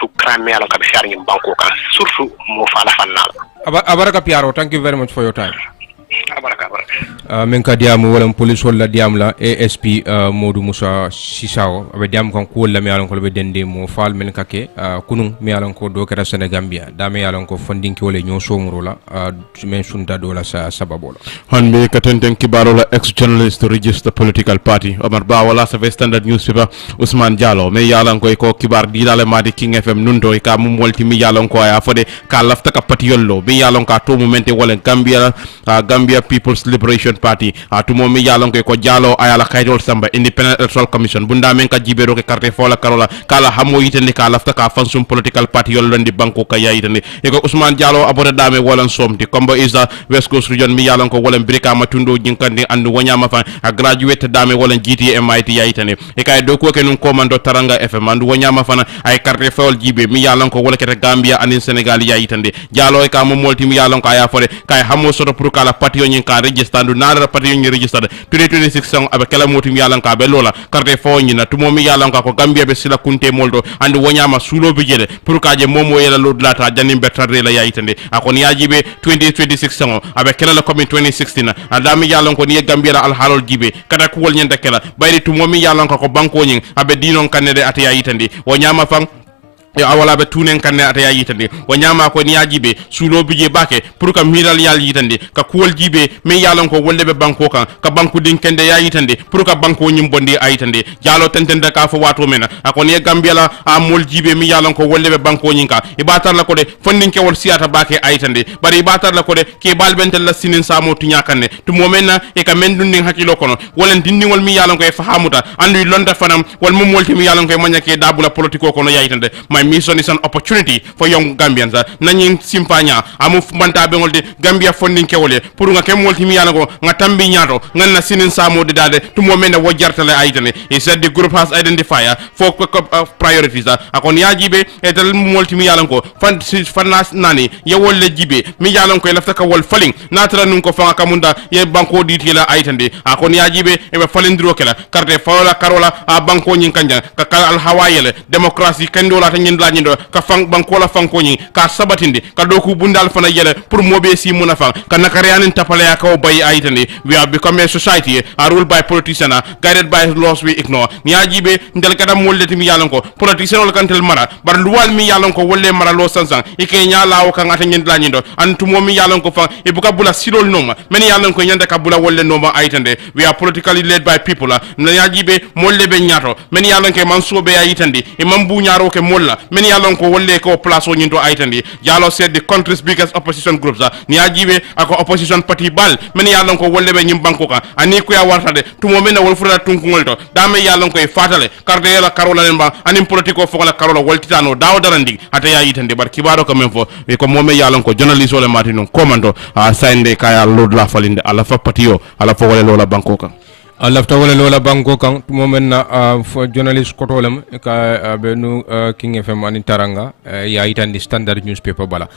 to crime me alon ka be shar nyim banko kan surtout mo fala fanal abaraka Piaro, thank you very much for your time. Abaraka. Men ka diamu wala police wala diam la ASP Modou Moussa Sisao abe diam kan ko la mi alon ko be dende mo fal men kake kunun mi alon ko do kera Gambia da mi alon ko fondinki wala nyo somro la men sunta do la sa sababola hon be katenten kibaro la ex journalist to register political party Omar Ba wala sa standard newspaper Ousmane Diallo me yalan ko kibar di dale madi King FM nundo ka mum wolti mi yalan ko ya fode ka lafta ka patiyollo mi yalan ka to momente wala Gambia People's Liberation Party tumo mi yalon ko Diallo ayala kaydol samba Independent Electoral Commission bunda men ka jibero ke carte fola karola kala hamo yitende ka lafta ka fansum political party yollondi banko ka yayitende e ko Ousmane Diallo abode dame wolan somti combo isa West Coast region mi yalon ko wolan brika matundo jinkandi andu wonyama fa a graduate dame wolan GT MIT yayitende e kay do ko ke nun commando Taranga FM andu wonyama fa ay carte fol jibe mi yalon ko wala kete Gambia anin Senegal yayitende Diallo e ka mo molti mi yalon ko aya fode kay hamo soto pour kala party yo ka register ndu nara party yo register 2026 song abe kala motum yalan ka be lola carte fo nyina tumo mi yalan ka ko Gambia be sila kunte moldo andu wonyama sulo be jede pour kaje momo yela lodlata janim betarre la yayitande akon yajibe 2026 song abe kala la comme 2016 adami yalan ko ni Gambia la al halol jibe kada ko wol nyenta kala bayri tumo mi yalan ka ko banko nyin abe dinon kanede ata yayitande wonyama fang awala be tunen kanne ata yitande wanyama ko ni ajibe sulo bije bake pour ka miral yal yitande ka kuwol jibe me yalon ko wolle be banko kan ka banku din kende ya yitande pour ka banko nyim bondi ayitande jalo tentende ka fo wato mena akon ye Gambia la amol jibe mi yalon ko wolle be banko nyinka ibatar la ko de fondin ke wol siata bake ayitande bari ibatar la ko de ke balbentel la sinin samo tunya kanne to momena e ka men dundin hakilo kono wolen dindingol mi yalon ko e fahamuta andu londa fanam wal mum molti mi yalon ko e manyake dabula politiko kono yayitande mission is an opportunity for young Gambians nanyin simpanya amu banta be ngolde Gambia funding kewole pour nga kem molti mi yalago nga tambi nyato nganna sinin samo de dade to mo mena wo jartale aytane he said the group has identified four priorities akon yajibe etal molti mi yalango fanas nani ye wolle jibe mi yalango lafta ka wol falling natara nun ko fanga kamunda ye banko ditila aytande akon yajibe e be falindiro kala carte fawla karola a banko nyin kanja ka kala al hawayele democracy kandola tan la nyindo ka fang banko la fanko nyi ka sabatindi ka doku bundal fana yele pour mobe si muna fang ka nakarianin tapale ya ka bay aytande we have become a society ruled by politicians guided by laws we ignore ni ajibe ndel kadam wolleti mi yalanko politician wol kantel mara bar luwal mi yalanko wolle mara lo sansan ike nyala o kan ata nyindo la nyindo antu mo mi yalanko fang e buka bula sidol noma men yalanko nyanda ka bula wolle noma aytande we are politically led by people na ajibe molle be nyato men yalanko man sobe aytande e man bu nyaro ke molla men yalon ko wolle ko place o nyinto aytandi Diallo said the country's biggest opposition groups ni ajibe ako opposition party bal men yalon ko wolle be nyim banko ka ani ko ya wartade tumo men wol fura tunkungol to dame yalon ko e fatale karde yela karola lemba ani politiko fokola karola woltitano daw darandi ata ya yitande bar kibaro ko men fo e ko momme yalon ko journalist wala matino commando sande kaya lord la falinde ala fa patio ala fo wala lola banko ka alafta wala lola banko kan momen na journalist kotolam ka benu King FM ani Taranga ya itandi standard newspaper bala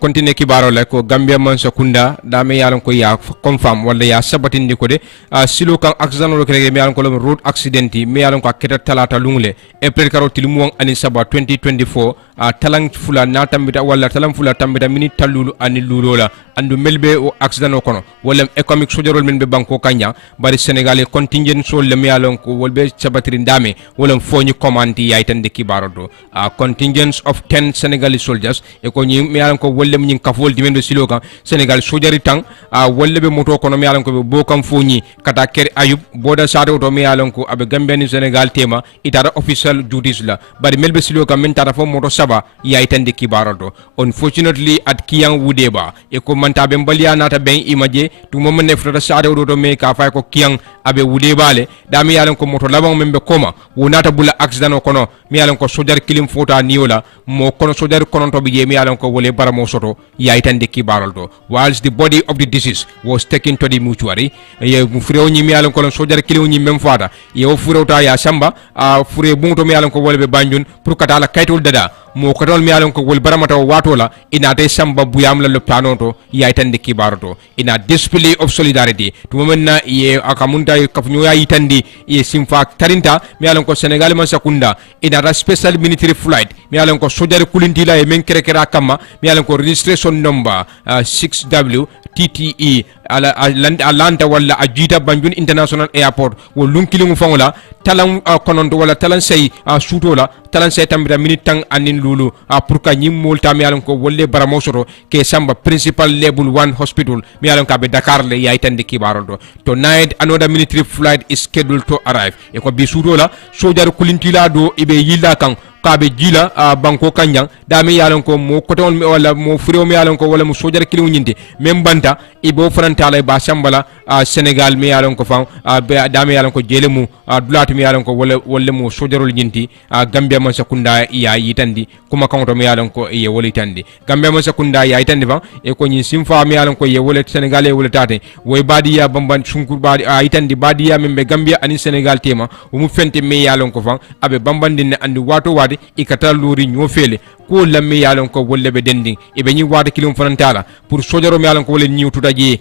continue kibaro le ko Gambia man sakunda dame yalan ko ya confirm wala ya sabatindi ko de silo kan accident ro kere me yalan ko road accident me yalan ko aketa talata lungle april karoti mu ani saba 2024 talang fula na tambita wala talang fula tambita minute talulu ani lulola andu melbe o accident o kono wala economic sojarol men be banko kanya bari Senegal contingent sol le mialon ko wolbe sabatri ndame wolon foñi commandi yaytande kibaro do contingents of 10 Senegalese soldiers e ko ñi mialon ko wolle ñi kafol dimendo siloka Senegal sojari tang wolle be moto kono mialon ko bo kam foñi kata ker ayub boda sado to mialon ko abe Gambian Senegal tema itara official duties la bari melbe siloka men tara fo moto saba ya itande kibarado unfortunately at kiyang wudeba e ko manta be mbaliya nata ben imaje tu mom ne frata sare do me ka fay ko kiyang abe wudebale dami yalan ko moto labang membe koma wonata bula accident o kono mi yalan ko sojar kilim fota niyola mo kono sojar kono to biye mi yalan ko wole baramo soto ya itande kibarado whilst the body of the deceased was taken to the mortuary ye fure ni mi yalan ko sojar kilim ni mem fata ye o fure ta ya samba fure bunto mi yalan ko wole be banjun pour kata la kaytol dada mo katol mi yalan ko wol baramata watola ina de samba buyam la loptano to ya itande kibaroto ina display of solidarity to momenna ye akamunta kafnyo ya itandi ye simfa tarinta mi yalan ko Senegal man sakunda ina ra special military flight mi yalan ko sojar kulintila e men krekera kama mi yalan ko registration number 6W TTE Atlanta wala ajita Banjul International Airport wo lunkilingu fangola talan konondo wala talan sey sutola talan sey tambira minitang anin lulu pour ka nyim molta mi yalan ko wolle baramosoro ke samba principal level 1 hospital mi yalan ka be Dakar le yaitande kibarodo tonight another military flight is scheduled to arrive e ko bi sutola sojar kulintila do ibe yilla kan kabe jila banko kanjang dami yalan ko mo koton wala mo furo mi yalan ko wala mo sojar kilu nyinde mem banta ibo frantala ba sambala Senegal mi yalan ko fan dami yalan ko jelemu dulatu mi yalan ko wala mo sojarol nyinti Gambia man sakunda ya yitandi kuma kanto mi yalan ko ye woli tandi Gambia man sakunda ya yitandi fan e ko nyin simfa mi yalan ko ye wala Senegal e wala tate way badiya bamban sunkur badi yitandi badiya membe Gambia ani Senegal tema mu fente mi yalan ko fan abe bambandin andi wato wadi ikata lori nyofele ko lamme yalon ko wolle be dending e be nyi wada kilum fanantala pour sojaro mi yalon ko wolle nyi tuta je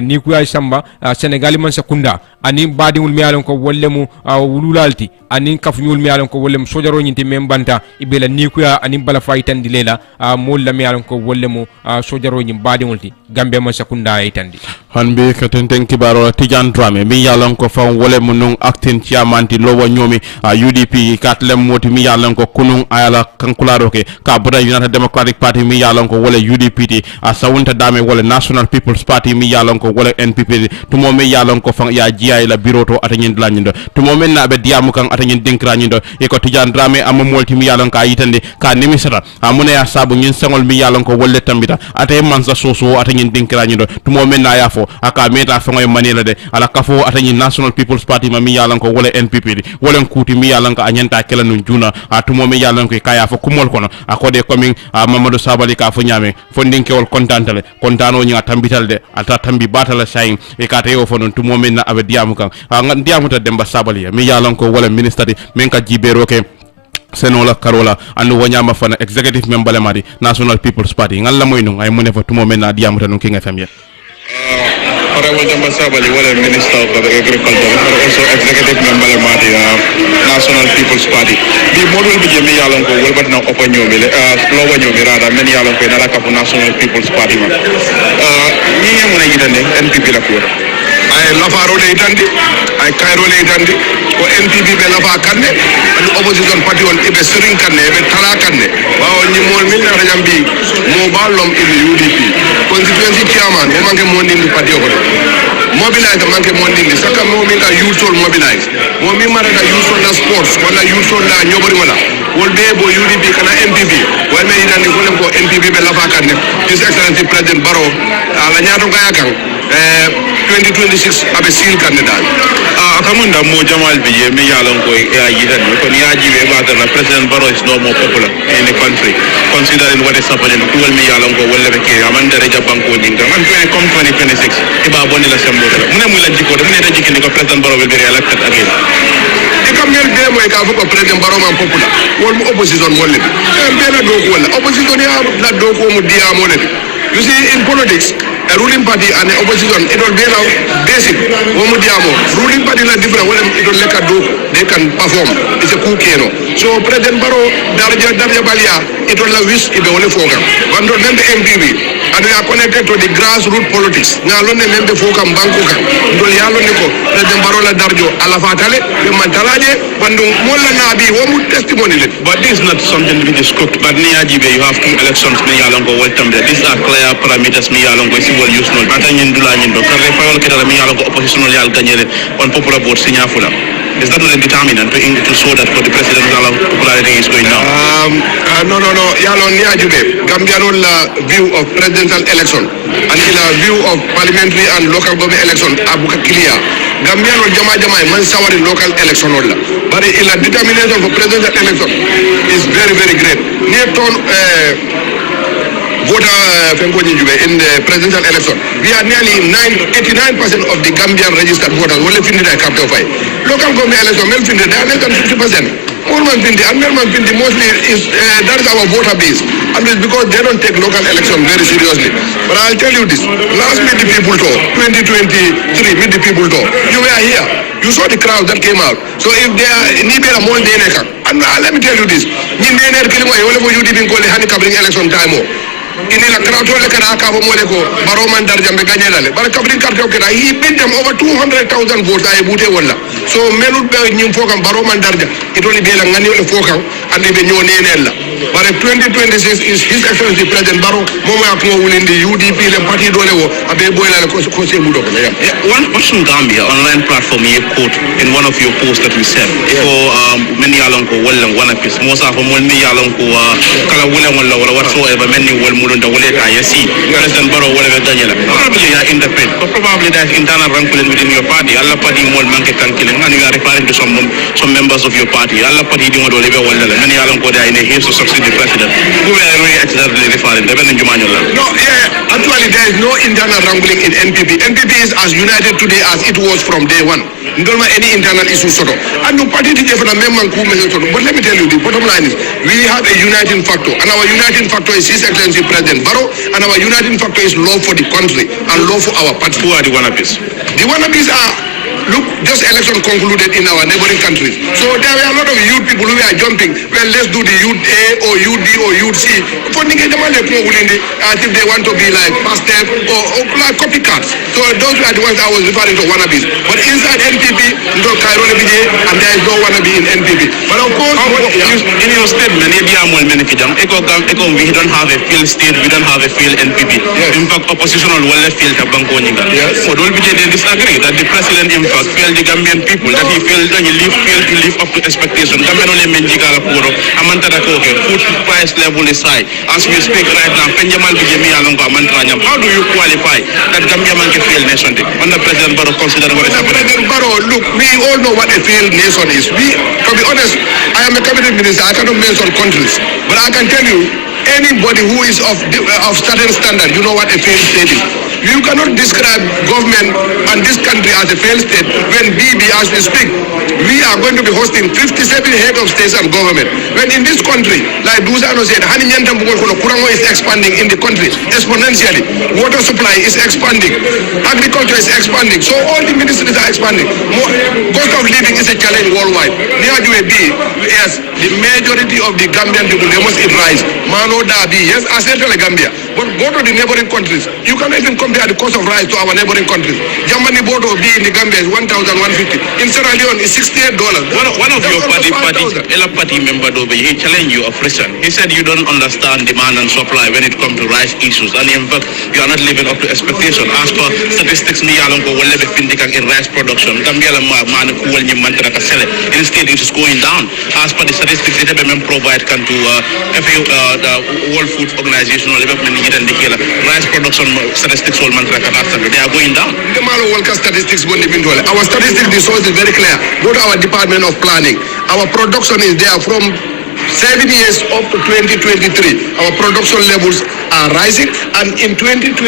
ni ku ay samba Senegal man sakunda ani badingul mi yalon ko wolle mu wululalti ani kafnyul mi yalon ko wolle mu sojaro nyinti mem banta ibela ni ku ani bala faytandi lela mo lamme yalon ko wolle mu sojaro nyim badingulti Gambia man sakunda ay tandi hanbe katenten kibaro Tijan Drame mi yalon ko fa wolle mu nun actin chairman ti lowo nyomi UDP katlem moti mi yalon ko kunun ayala kankula ke ka bura United Democratic Party mi yalon ko wala UDP sawunta dame wala National People's Party mi yalon ko wala NPP tumo mi yalon ko fan ya jiya la bureau to atanyin dlanyindo tumo men na be diamu kan atanyin dinkranindo e ko Tijan Drame am molti mi yalon ka yitande ka nimisata amune ya sabu nyin sangol mi yalon ko wolle tambita atay mansa soso atanyin dinkranindo tumo men na yafo aka meta fangoy manila de ala kafo atanyin National People's Party ma mi yalon ko wala NPP wala kuti mi yalon ka anyanta kala nun juna tumo mi yalon ko kaya fo kumol kono akode coming Mamadou Sabali ka fo nyame fo ndinkewol kontantale kontano nyi tambital de ata tambi batala sayin e ka tayo fo non tumo men na abe diamu kan diamu ta Demba Sabali mi yalon ko wala ministre men ka jibero ke senola karola andu wanyama fana executive member le madi National People's Party ngalla moy no ay mune fo tumo men na diamu tan King FM Honorable Demba Sabali, Minister of Agriculture, also executive member of the National People's Party. The model will be Jimmy Yalonko, will but now open you, lower you, rather, many Yalonko, and a National People's Party. NPP la cour. I love our Itandi, I Cairo Itandi, or NPP Belava Kane, and opposition party on Ibe Sirin Kane, Ibe Talakane, or Nimol Mina Rajambi, Mobalom in the UDP. Constituency chairman, Omanke Mondi in the party over mobilize Omanke Mondi, the second moment youth all mobilize. Momi Marada youth on the sports, one youth on the Nyoborimala, will be able UDP Kana NPP, when they did the NPP Belava Kane, His Excellency President Barrow, Alanyato Gayakang. 2026 abe seal candidate akamunda mo Jamal biye me yalon ko ya yidan ko ni aji be bata na President Barrow is no more popular in the country considering what is happening to me yalon ko wala be ke amanda reja banko jinga man ko come 2026 iba bonni la sembo mune mu la jiko mune da jikini ko President Barrow will be elected again e kam ngel de moy ka ko President Barrow man popular wol mu opposition mo lebi be la do ko wala opposition ya la do ko mu dia mo lebi you see in politics a ruling party and the opposition, it will be now basic. Ruling party is different. It will let do. They can perform. It's a coup. So President Barrow, Darja Balia, it will wish it only for them. One don't the MPV, and we are connected to the grassroots politics. Now alone member Fokam Bankuka, Dolialo Nico, President Barrow Darjo, Alafatale, the Mantalaje, Bandung Mola Nabi, one testimony. But this is not something which is cooked. But Niajibe, you have 2 elections. Miyalongo welcome. These are clear parameters. Miyalongo will use no Atanian Dulanindo, Carrefal Kedamiano opposition on popular vote Signafula. Is that not a determinant to show that for the president everything is going down? No. Yalon Niajube, Gambian view of presidential election and the view of parliamentary and local government election abuka clear. Gambian Jama man sawari local election olla. But in la determination for presidential election is very, very great. Near ton voter in the presidential election. We are nearly 89% of the Gambian registered voters. Only capital five. Local government election, they are less than 50%. Morman Pindi and Melman Pindi mostly is that is our voter base, and it's because they don't take local election very seriously. But I'll tell you this: last meet the people talk, 2023 meet the people talk. You were here, you saw the crowd that came out. So if they are Nibera more than and let me tell you this: you didn't call the handicapping election time. In the crowd, Baroman Darjambe Ganyale, but Kabrin Kartokera, he beat them over 200,000 votes. I would so Melut New Fokam, Baroman Darja, it only be a Manuel Fokam and the new Nenella. But if 2026 is His Excellency President Baro, Moma will in the UDP and Party Dolevo, a Bebola Kose Mudo. One person Gambia online platform you quote in one of your posts that you said for many along for well and one piece. Most of them will be along for Kalawilla or whatsoever, many will move on the wallet. I see President Baro, whatever Daniela. Probably you are independent, but probably there's internal rankling within your party. Allah party more market and killing, and you are referring to some members of your party. Allah party doing what Oliver Walla, many along for in a haste to succeed the president. Who are really exactly referring to? No, actually there is no internal wrangling in NPP. NPP is as united today as it was from day one. Don't have any internal issues sort of. And no party did for the member. But let me tell you, the bottom line is we have a uniting factor, and our uniting factor is His Excellency President Barrow, and our uniting factor is law for the country and law for our party. Who are the wannabes? The wannabes are, look, just election concluded in our neighboring countries. So there were a lot of youth people who are jumping. Well, let's do the youth A or youth B or youth C. For as if they want to be like past step or like copycats. So those were the ones I was referring to wannabes. But inside NPP, no Cairo and there is no wannabe in NPP. But of course, in your statement, we don't have a field state, we don't have a field NPP. Yes. In fact, opposition will field Bankoninga. Yes. So don't they disagree that the president in fact failed the Gambian people, that he failed and he failed to live up to expectation. Gambian only menjigala puro, amantara koke, food price level is high. As we speak right now, Penjamal Bijemi alongo amantranyam. How do you qualify that Gambia man can fail nation under President Barrow consider what is happening? President Barrow, look, we all know what a failed nation is. To be honest, I am a cabinet minister, I cannot mention countries, but I can tell you, anybody who is of certain standard, you know what a failed state is. You cannot describe government and this country as a failed state when as we speak, we are going to be hosting 57 head of states and government. When in this country, like Duzano said, Kurango is expanding in the country exponentially. Water supply is expanding. Agriculture is expanding. So all the ministries are expanding. Cost of living is a challenge worldwide. Yes, the majority of the Gambian people, they must rise. Mano Dabi, yes, I said to Gambia. But go to the neighboring countries. You cannot even compare the cost of rice to our neighboring countries. Germany Bodo B in the Gambia is 1,150. In Sierra Leone is $68. One of your party member, he challenged you of recent. He said you don't understand demand and supply when it comes to rice issues. And in fact, you are not living up to expectation. As per statistics, in rice production, instead it is going down. As per the statistics, the government provide to the World Food Organization or rice production statistics they are going down. Our statistics, the source is very clear. Go to our Department of Planning. Our production is there from 7 years up to 2023. Our production levels are rising, and in 2023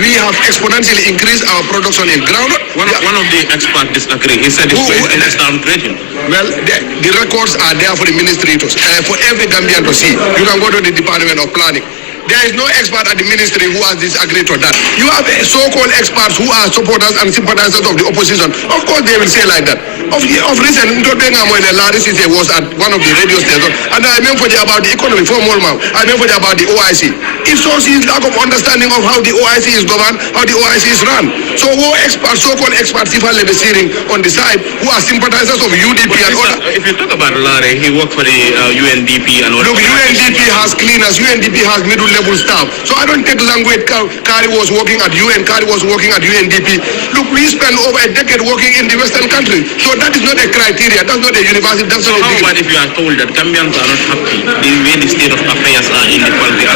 we have exponentially increased our production in groundnut. One of the experts disagree. He said it's downgrading. Well, the records are there for the ministry for every Gambian to see. You can go to the Department of Planning. There is no expert at the ministry who has disagreed to that. You have so-called experts who are supporters and sympathizers of the opposition. Of course, they will say like that. Of recent, Laris was at one of the radio stations, and I meant about the economy for Molmau. I meant about the OIC. It shows his lack of understanding of how the OIC is governed, how the OIC is run. So who experts, so-called experts, if I let seeing on the side, who are sympathizers of UDP and other. If you talk about Larry, he worked for the UNDP and all. Look, UNDP has cleaners, UNDP has middle-level staff. So I don't take language. Kari was working at UN, Kari was working at UNDP. Look, we spent over a decade working in the Western country. So that is not a criteria. That's not a university. That's So not a how degree. about if you are told that Gambians are not happy the way the state of affairs are in the country?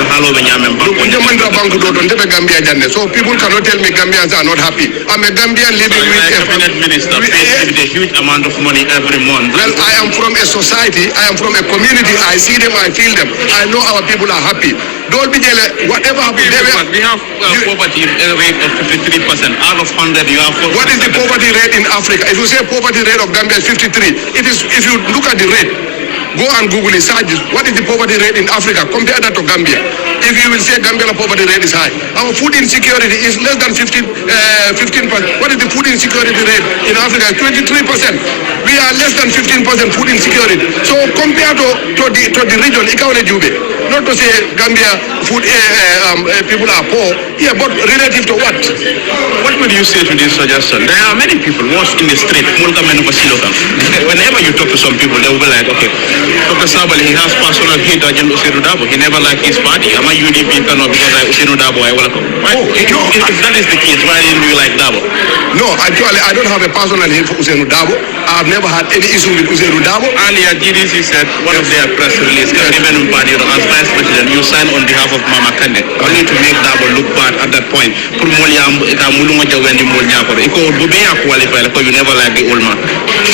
So people cannot tell me Gambians are not happy. I'm a Gambian living with a cabinet minister pays with a huge amount of money every month. Well, I am from a society, I am from a community, I see them, I feel them. I know our people are happy. Don't be jealous, whatever happens. We have poverty rate of 53%. Out of 100, you have... What is the poverty rate in Africa? If you say poverty rate of Gambia is 53, if you look at the rate, go and Google it, search this. What is the poverty rate in Africa? Compare that to Gambia. If you will say Gambia poverty rate is high. Our food insecurity is less than 15%. What is the food insecurity rate in Africa? 23%. We are less than 15% food insecurity. So compared to the region, Ikawale Jube, not to say Gambia food people are poor, yeah, but relative to what? What would you say to this suggestion? There are many people once in the street, whenever you talk to some people, they will be like, okay, Dr. Sabali, he has personal hate against Usainu Dabo. He never liked his party. Am I UDP cannot because Usainu Dabo I welcome? Why? If that is the case, why didn't you like Dabo? No, actually, I don't have a personal hate for Usainu Dabo. I have never had any issue with Usainu Dabo. Earlier, GDC said one of their press release, even party as vice president, you signed on behalf of Mama Kande, only to make Dabo look bad at that point. You never like the old man.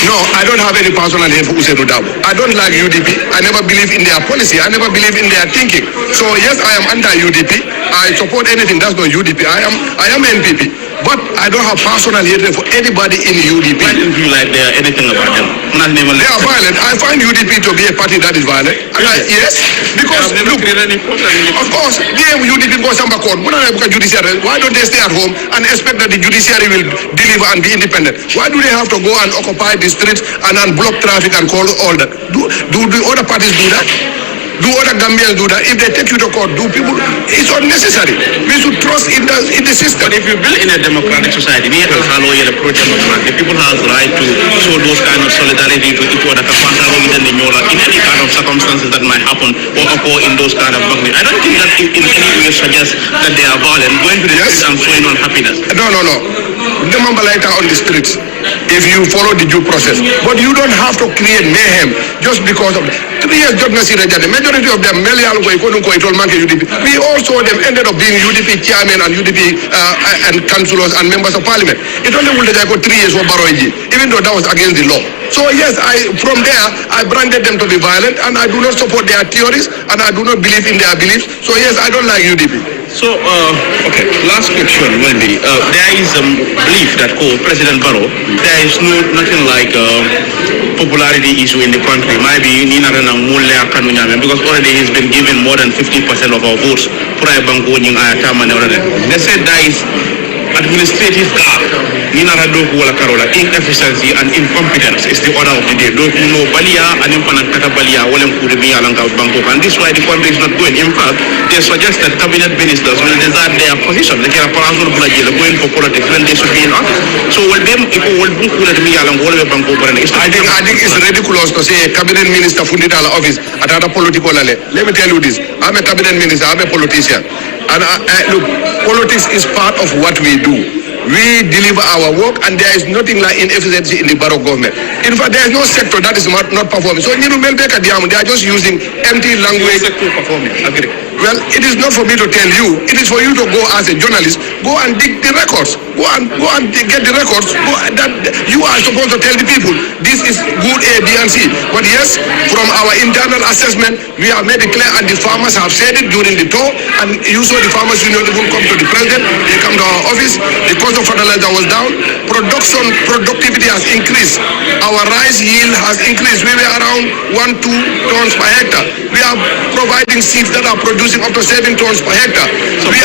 No, I don't have any personal hate for Usainu Dabo. I don't like UDP. I never believe in their policy. I never believe in their thinking. So yes, I am anti-UDP. I support anything that's not UDP. I am NPP. But I don't have personal hatred for anybody in UDP. Why don't you like anything about them? They are violent. I find UDP to be a party that is violent. Yes, because look, of course, UDP goes on court. Why don't they stay at home and expect that the judiciary will deliver and be independent? Why do they have to go and occupy the streets and block traffic and call all that? Do other parties do that? Do other Gambians do that? If they take you to court, do people? It's unnecessary. We should trust in the system. But if you build in a democratic society, we have to follow the pro-democratic. The people have the right to show those kind of solidarity to each other in any kind of circumstances that might happen or occur in those kind of companies. I don't think that in any way suggests that they are violent, going to the streets and showing unhappiness. No. The Mambalita on the streets, if you follow the due process. But you don't have to create mayhem just because of 3 years job the majority of them, we all saw them ended up being UDP chairman and UDP and councillors and members of parliament. It only would have got 3 years for Baroiji, even though that was against the law. So yes, from there, I branded them to be violent and I do not support their theories and I do not believe in their beliefs. So yes, I don't like UDP. So, okay, last question will be, there is a belief that President Barrow, there is nothing like popularity issue in the country. Maybe because already he's been given more than 50% of our votes. They said there is administrative gap. Inefficiency and incompetence is the order of the day. Don't you know Balia and Balia and this is why the country is not going. In fact, they suggest that cabinet ministers will desert their position. They are going for politics when they should be in office. So I think it's ridiculous to say a cabinet minister funded our office at other political level. Let me tell you this. I'm a cabinet minister, I'm a politician. And look, politics is part of what we do. We deliver our work and there is nothing like inefficiency in the Barrow government. In fact, there is no sector that is not performing. So they are just using empty language. Well, it is not for me to tell you. It is for you to go as a journalist, go and dig the records. Go and get the records. That you are supposed to tell the people, this is good A, B, and C. But yes, from our internal assessment, we have made it clear and the farmers have said it during the tour. And you saw the farmers union even come to the president. They come to our office. The cost of fertilizer was down. Productivity has increased. Our rice yield has increased. We were around 1-2 tons per hectare. We are providing seeds that are producing up to 7 tons per hectare. So when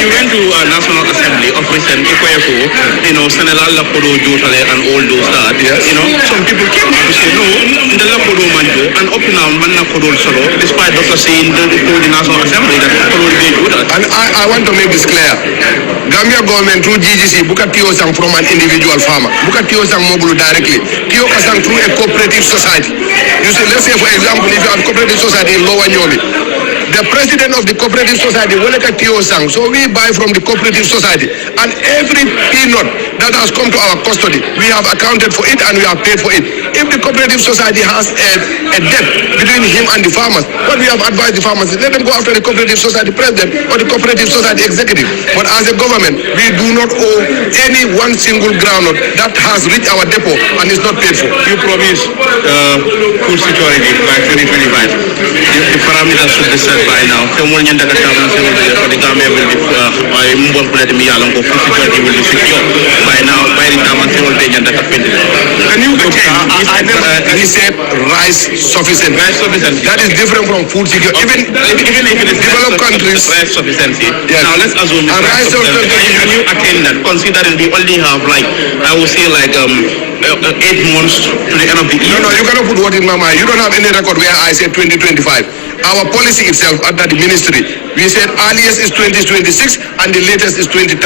you went to National Assembly of recent, Senelal Lapodo Jotale and all those that, some people came up to say, no, the Lapodo Manjo, and up now, Manna Kodo Solo, despite Dr. saying the National Assembly that Kodo they do that. And I want to make this clear. Gambia government through GGC buka Tio sang from an individual farmer. Buka Tio sang mobile directly. Tio sang through a cooperative society. You see, let's say for example, if you have cooperative society in Lower Nyobi, the president of the cooperative society will like a Tio sang. So we buy from the cooperative society, and every peanut that has come to our custody, we have accounted for it and we have paid for it. If the cooperative society has a debt between him and the farmers, what we have advised the farmers is let them go after the cooperative society president or the cooperative society executive. But as a government, we do not owe any one single groundnut that has reached our depot and is not paid for. You promise food security by 2025. The parameters should be set by now. The Gambia will be food security will be secure by now. By the time Can you he said rice sufficient. Rice sufficiency. That is different from food security. Even if it is developed countries, rice sufficiency. Yes. Now let's assume rice sufficiency. Can you attain that? Considering we only have I would say 8 months to the end of the year. No, you cannot put what in my mind. You don't have any record where I said 2025. Our policy itself under the ministry, we said earliest is 2026 and the latest is 2030.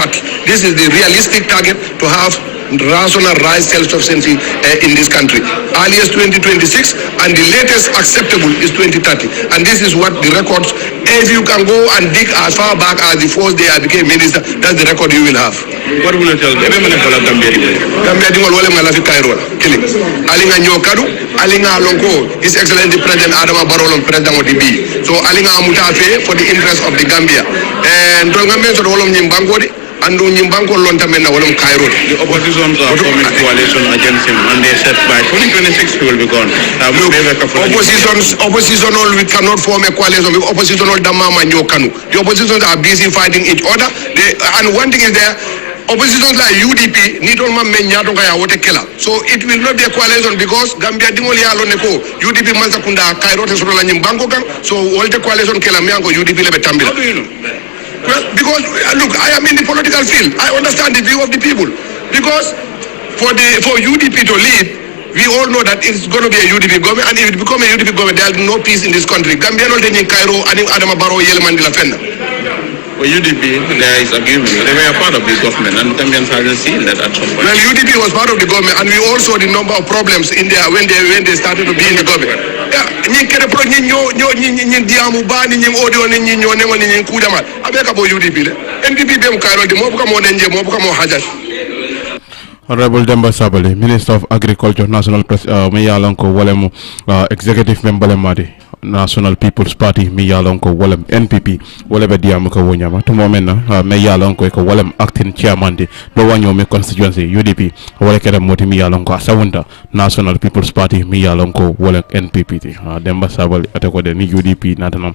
This is the realistic target to have rational rice self-sufficiency in this country. Earliest 2026 and the latest acceptable is 2030. And this is what the records, if you can go and dig as far back as the first day I became minister, that's the record you will have. What will you tell them? Gambia dingol wale ngala fi Cairo killing. Alinga nyokadu, alinga lonko, His Excellency President Adama Barrow President of the B. So alinga mutafe for the interest of the Gambia. And Gambia so wolom nyimbangodi. And Nyimbanko Lontamena Wolom Cairo. The oppositions are forming coalition against him, and they said by 2026 he will be gone. Oppositional we cannot form a coalition with oppositional Damama Nyokanu. The oppositions are busy fighting each other. And one thing is there, oppositions like UDP need all menyato kaya wote kela. So it will not be a coalition because Gambia dingoli aloneko UDP Mansakunda Cairo Tesola Nyimbanko kan. So all the coalition kela miango UDP lebe tambila. How do you know? Well, because look, I am in the political field. I understand the view of the people. Because for UDP to lead, we all know that it's going to be a UDP government, and if it becomes a UDP government, there will be no peace in this country. Gambia not in Cairo, and Adama Barrow, Yelman de la Fenda. For UDP, there is agreement. They were a part of this government, and Gambians haven't seen that at some point. Well, UDP was part of the government, and we all saw the number of problems in there when they started to be in the government. Yeah, Honorable Demba Sabali, Minister of Agriculture, National Miyalonko Walemu, Executive Member Madi, National People's Party, Miyalonko Walem, NPP, Walebe Diamuka Wonyama, Tumomena, Miyalonko Eko Walem, Acting Chairman, the Wanyomi Constituency, UDP, Walekere Moti Miyalonko, Asawunda, National People's Party, Miyalonko Walem, NPP, Demba Sabali, Atekode, ni UDP, Natanam.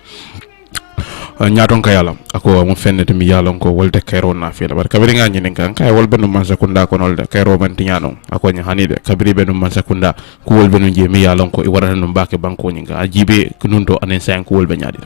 Nyaton kayala ako mo fennete mi yalon ko wolde kayro na fela bar kabiri nga nyinen kan kay wol benu man sekunda ko nolde kayro man tinyano ako nya hanide kabiri benu man sekunda ko wol benu je mi yalon ko i warata no mbake banko nyinga ajibe nunto anen sen ko wol be nyaadi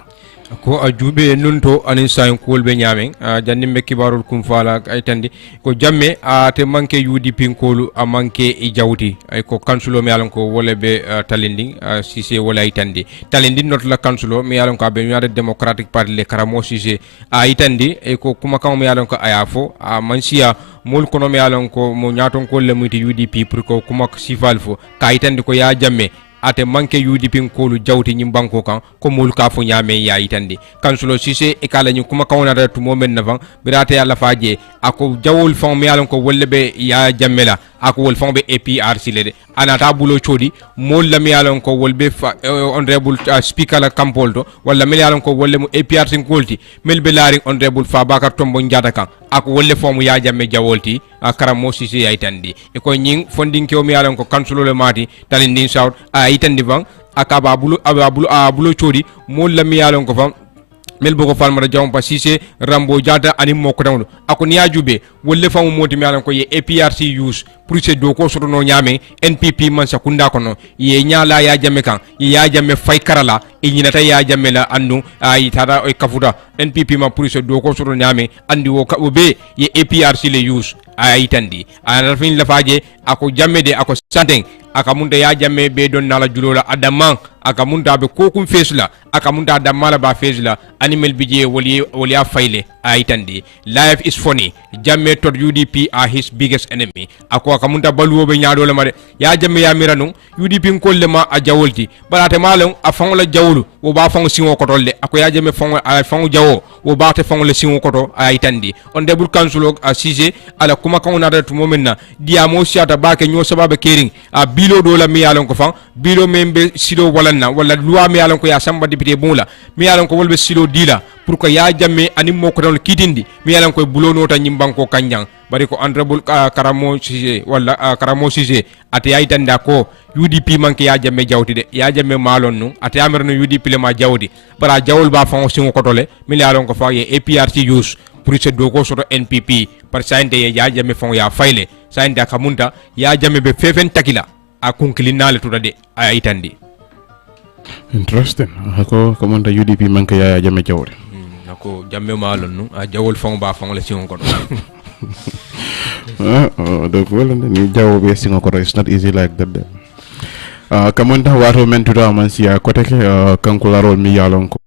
ko ajube nunto anin sayin kolbe nyamen jannimbe kibarul kum fala ay tandi ko jamme te manke UDP kolu a manke e jawti ay ko kansulo mi alon ko wole be talindi sise wala ay tandi talindi not la kansulo mi alon ko be United Democratic Party le karamo sise ay tandi e ko kuma kam mi alon ko ayafo a mansia mol kono mi alon ko mo nyaton ko le muti UDP pour ko kuma sifal fo kay tandi ko ya jamme ate manke UDP kolu jawti nyim banko kan ko mol ka fo nyame ya itandi kansulo sise e kala nyi kuma kawna da to momen navan birate yalla faje ako jawol fon mi yalon ko wollebe ya jammela ako wol fon be APRC lede anata bulo chodi mol la mi yalon ko wolbe honorable speaker la kampoldo walla mi yalon ko wolle mu APRC kolti melbe lari honorable Fabakar Tombo njata kan ako wolle fon ya jamme jawolti karamo sise ya itandi e ko nyin fonding ko mi yalon ko kansulo le mati tan din south itandi bang akaba abulo chodi mol la mi yalon ko fam mel boko falmara jawm pa sise rambo jata ani moko dawdo ako niya jube wolle famu moti mi alan ko ye APRC use pour ce do ko soto no nyame NPP man sakunda kono ye nyala ya jamme kan ya jamme fay karala e nyinata ya jamme la andu ay tada e kafuda NPP ma pour ce do ko soto nyame andi wo be ye APRC le use itandi ana fin la faje ako jamme de ako santeng aka munta ya jamme be don nala julola adamman aka munta be kokum fesula aka munta damala ba fesula animal bije woli ya faile itandi life is funny jamme tot UDP are his biggest enemy ako aka munta baluwo be nyaado la mare ya jamme ya miranu UDP kolle ma a jawolti balate malon a fangola jawlu wo ba fango singo kotolle ako ya jamme fango jawo wo ba te fango le singo koto itandi on debul kansulo a sije ala kuma kan na da tumo minna dia mo siata ba ke nyo sababe kering a bilo do la mi yalon ko fan bilo membe silo walanna wala loi mi yalon ko ya samba député bula mi yalon ko wolbe silo dila pour que ya jamme anim mo ko don kitindi mi yalan koy bulono ta nyimbanko kanjang bari ko honorable karamo sije wala karamo sije ate ay tanda ko UDP manke ya jamme jawti de ya jamme malon nu ate amerno UDP le ma jawdi bara jawol ba fon singo ko tole mi yalan ko fa ye APRC use pour ce doko soto NPP par sainte ya jamme fon ya fayle sainte kamunta ya jamme be fefen takila a kunkilinale to de ay tandi interesting ako komanda UDP manke ya jamme jawdi ko jamme malon nu a jawol fon ba fon le singo ko donc wala ni jawo be singo ko it's not easy like that kamanda wato men tuta man siya ko take kankularol mi yalon ko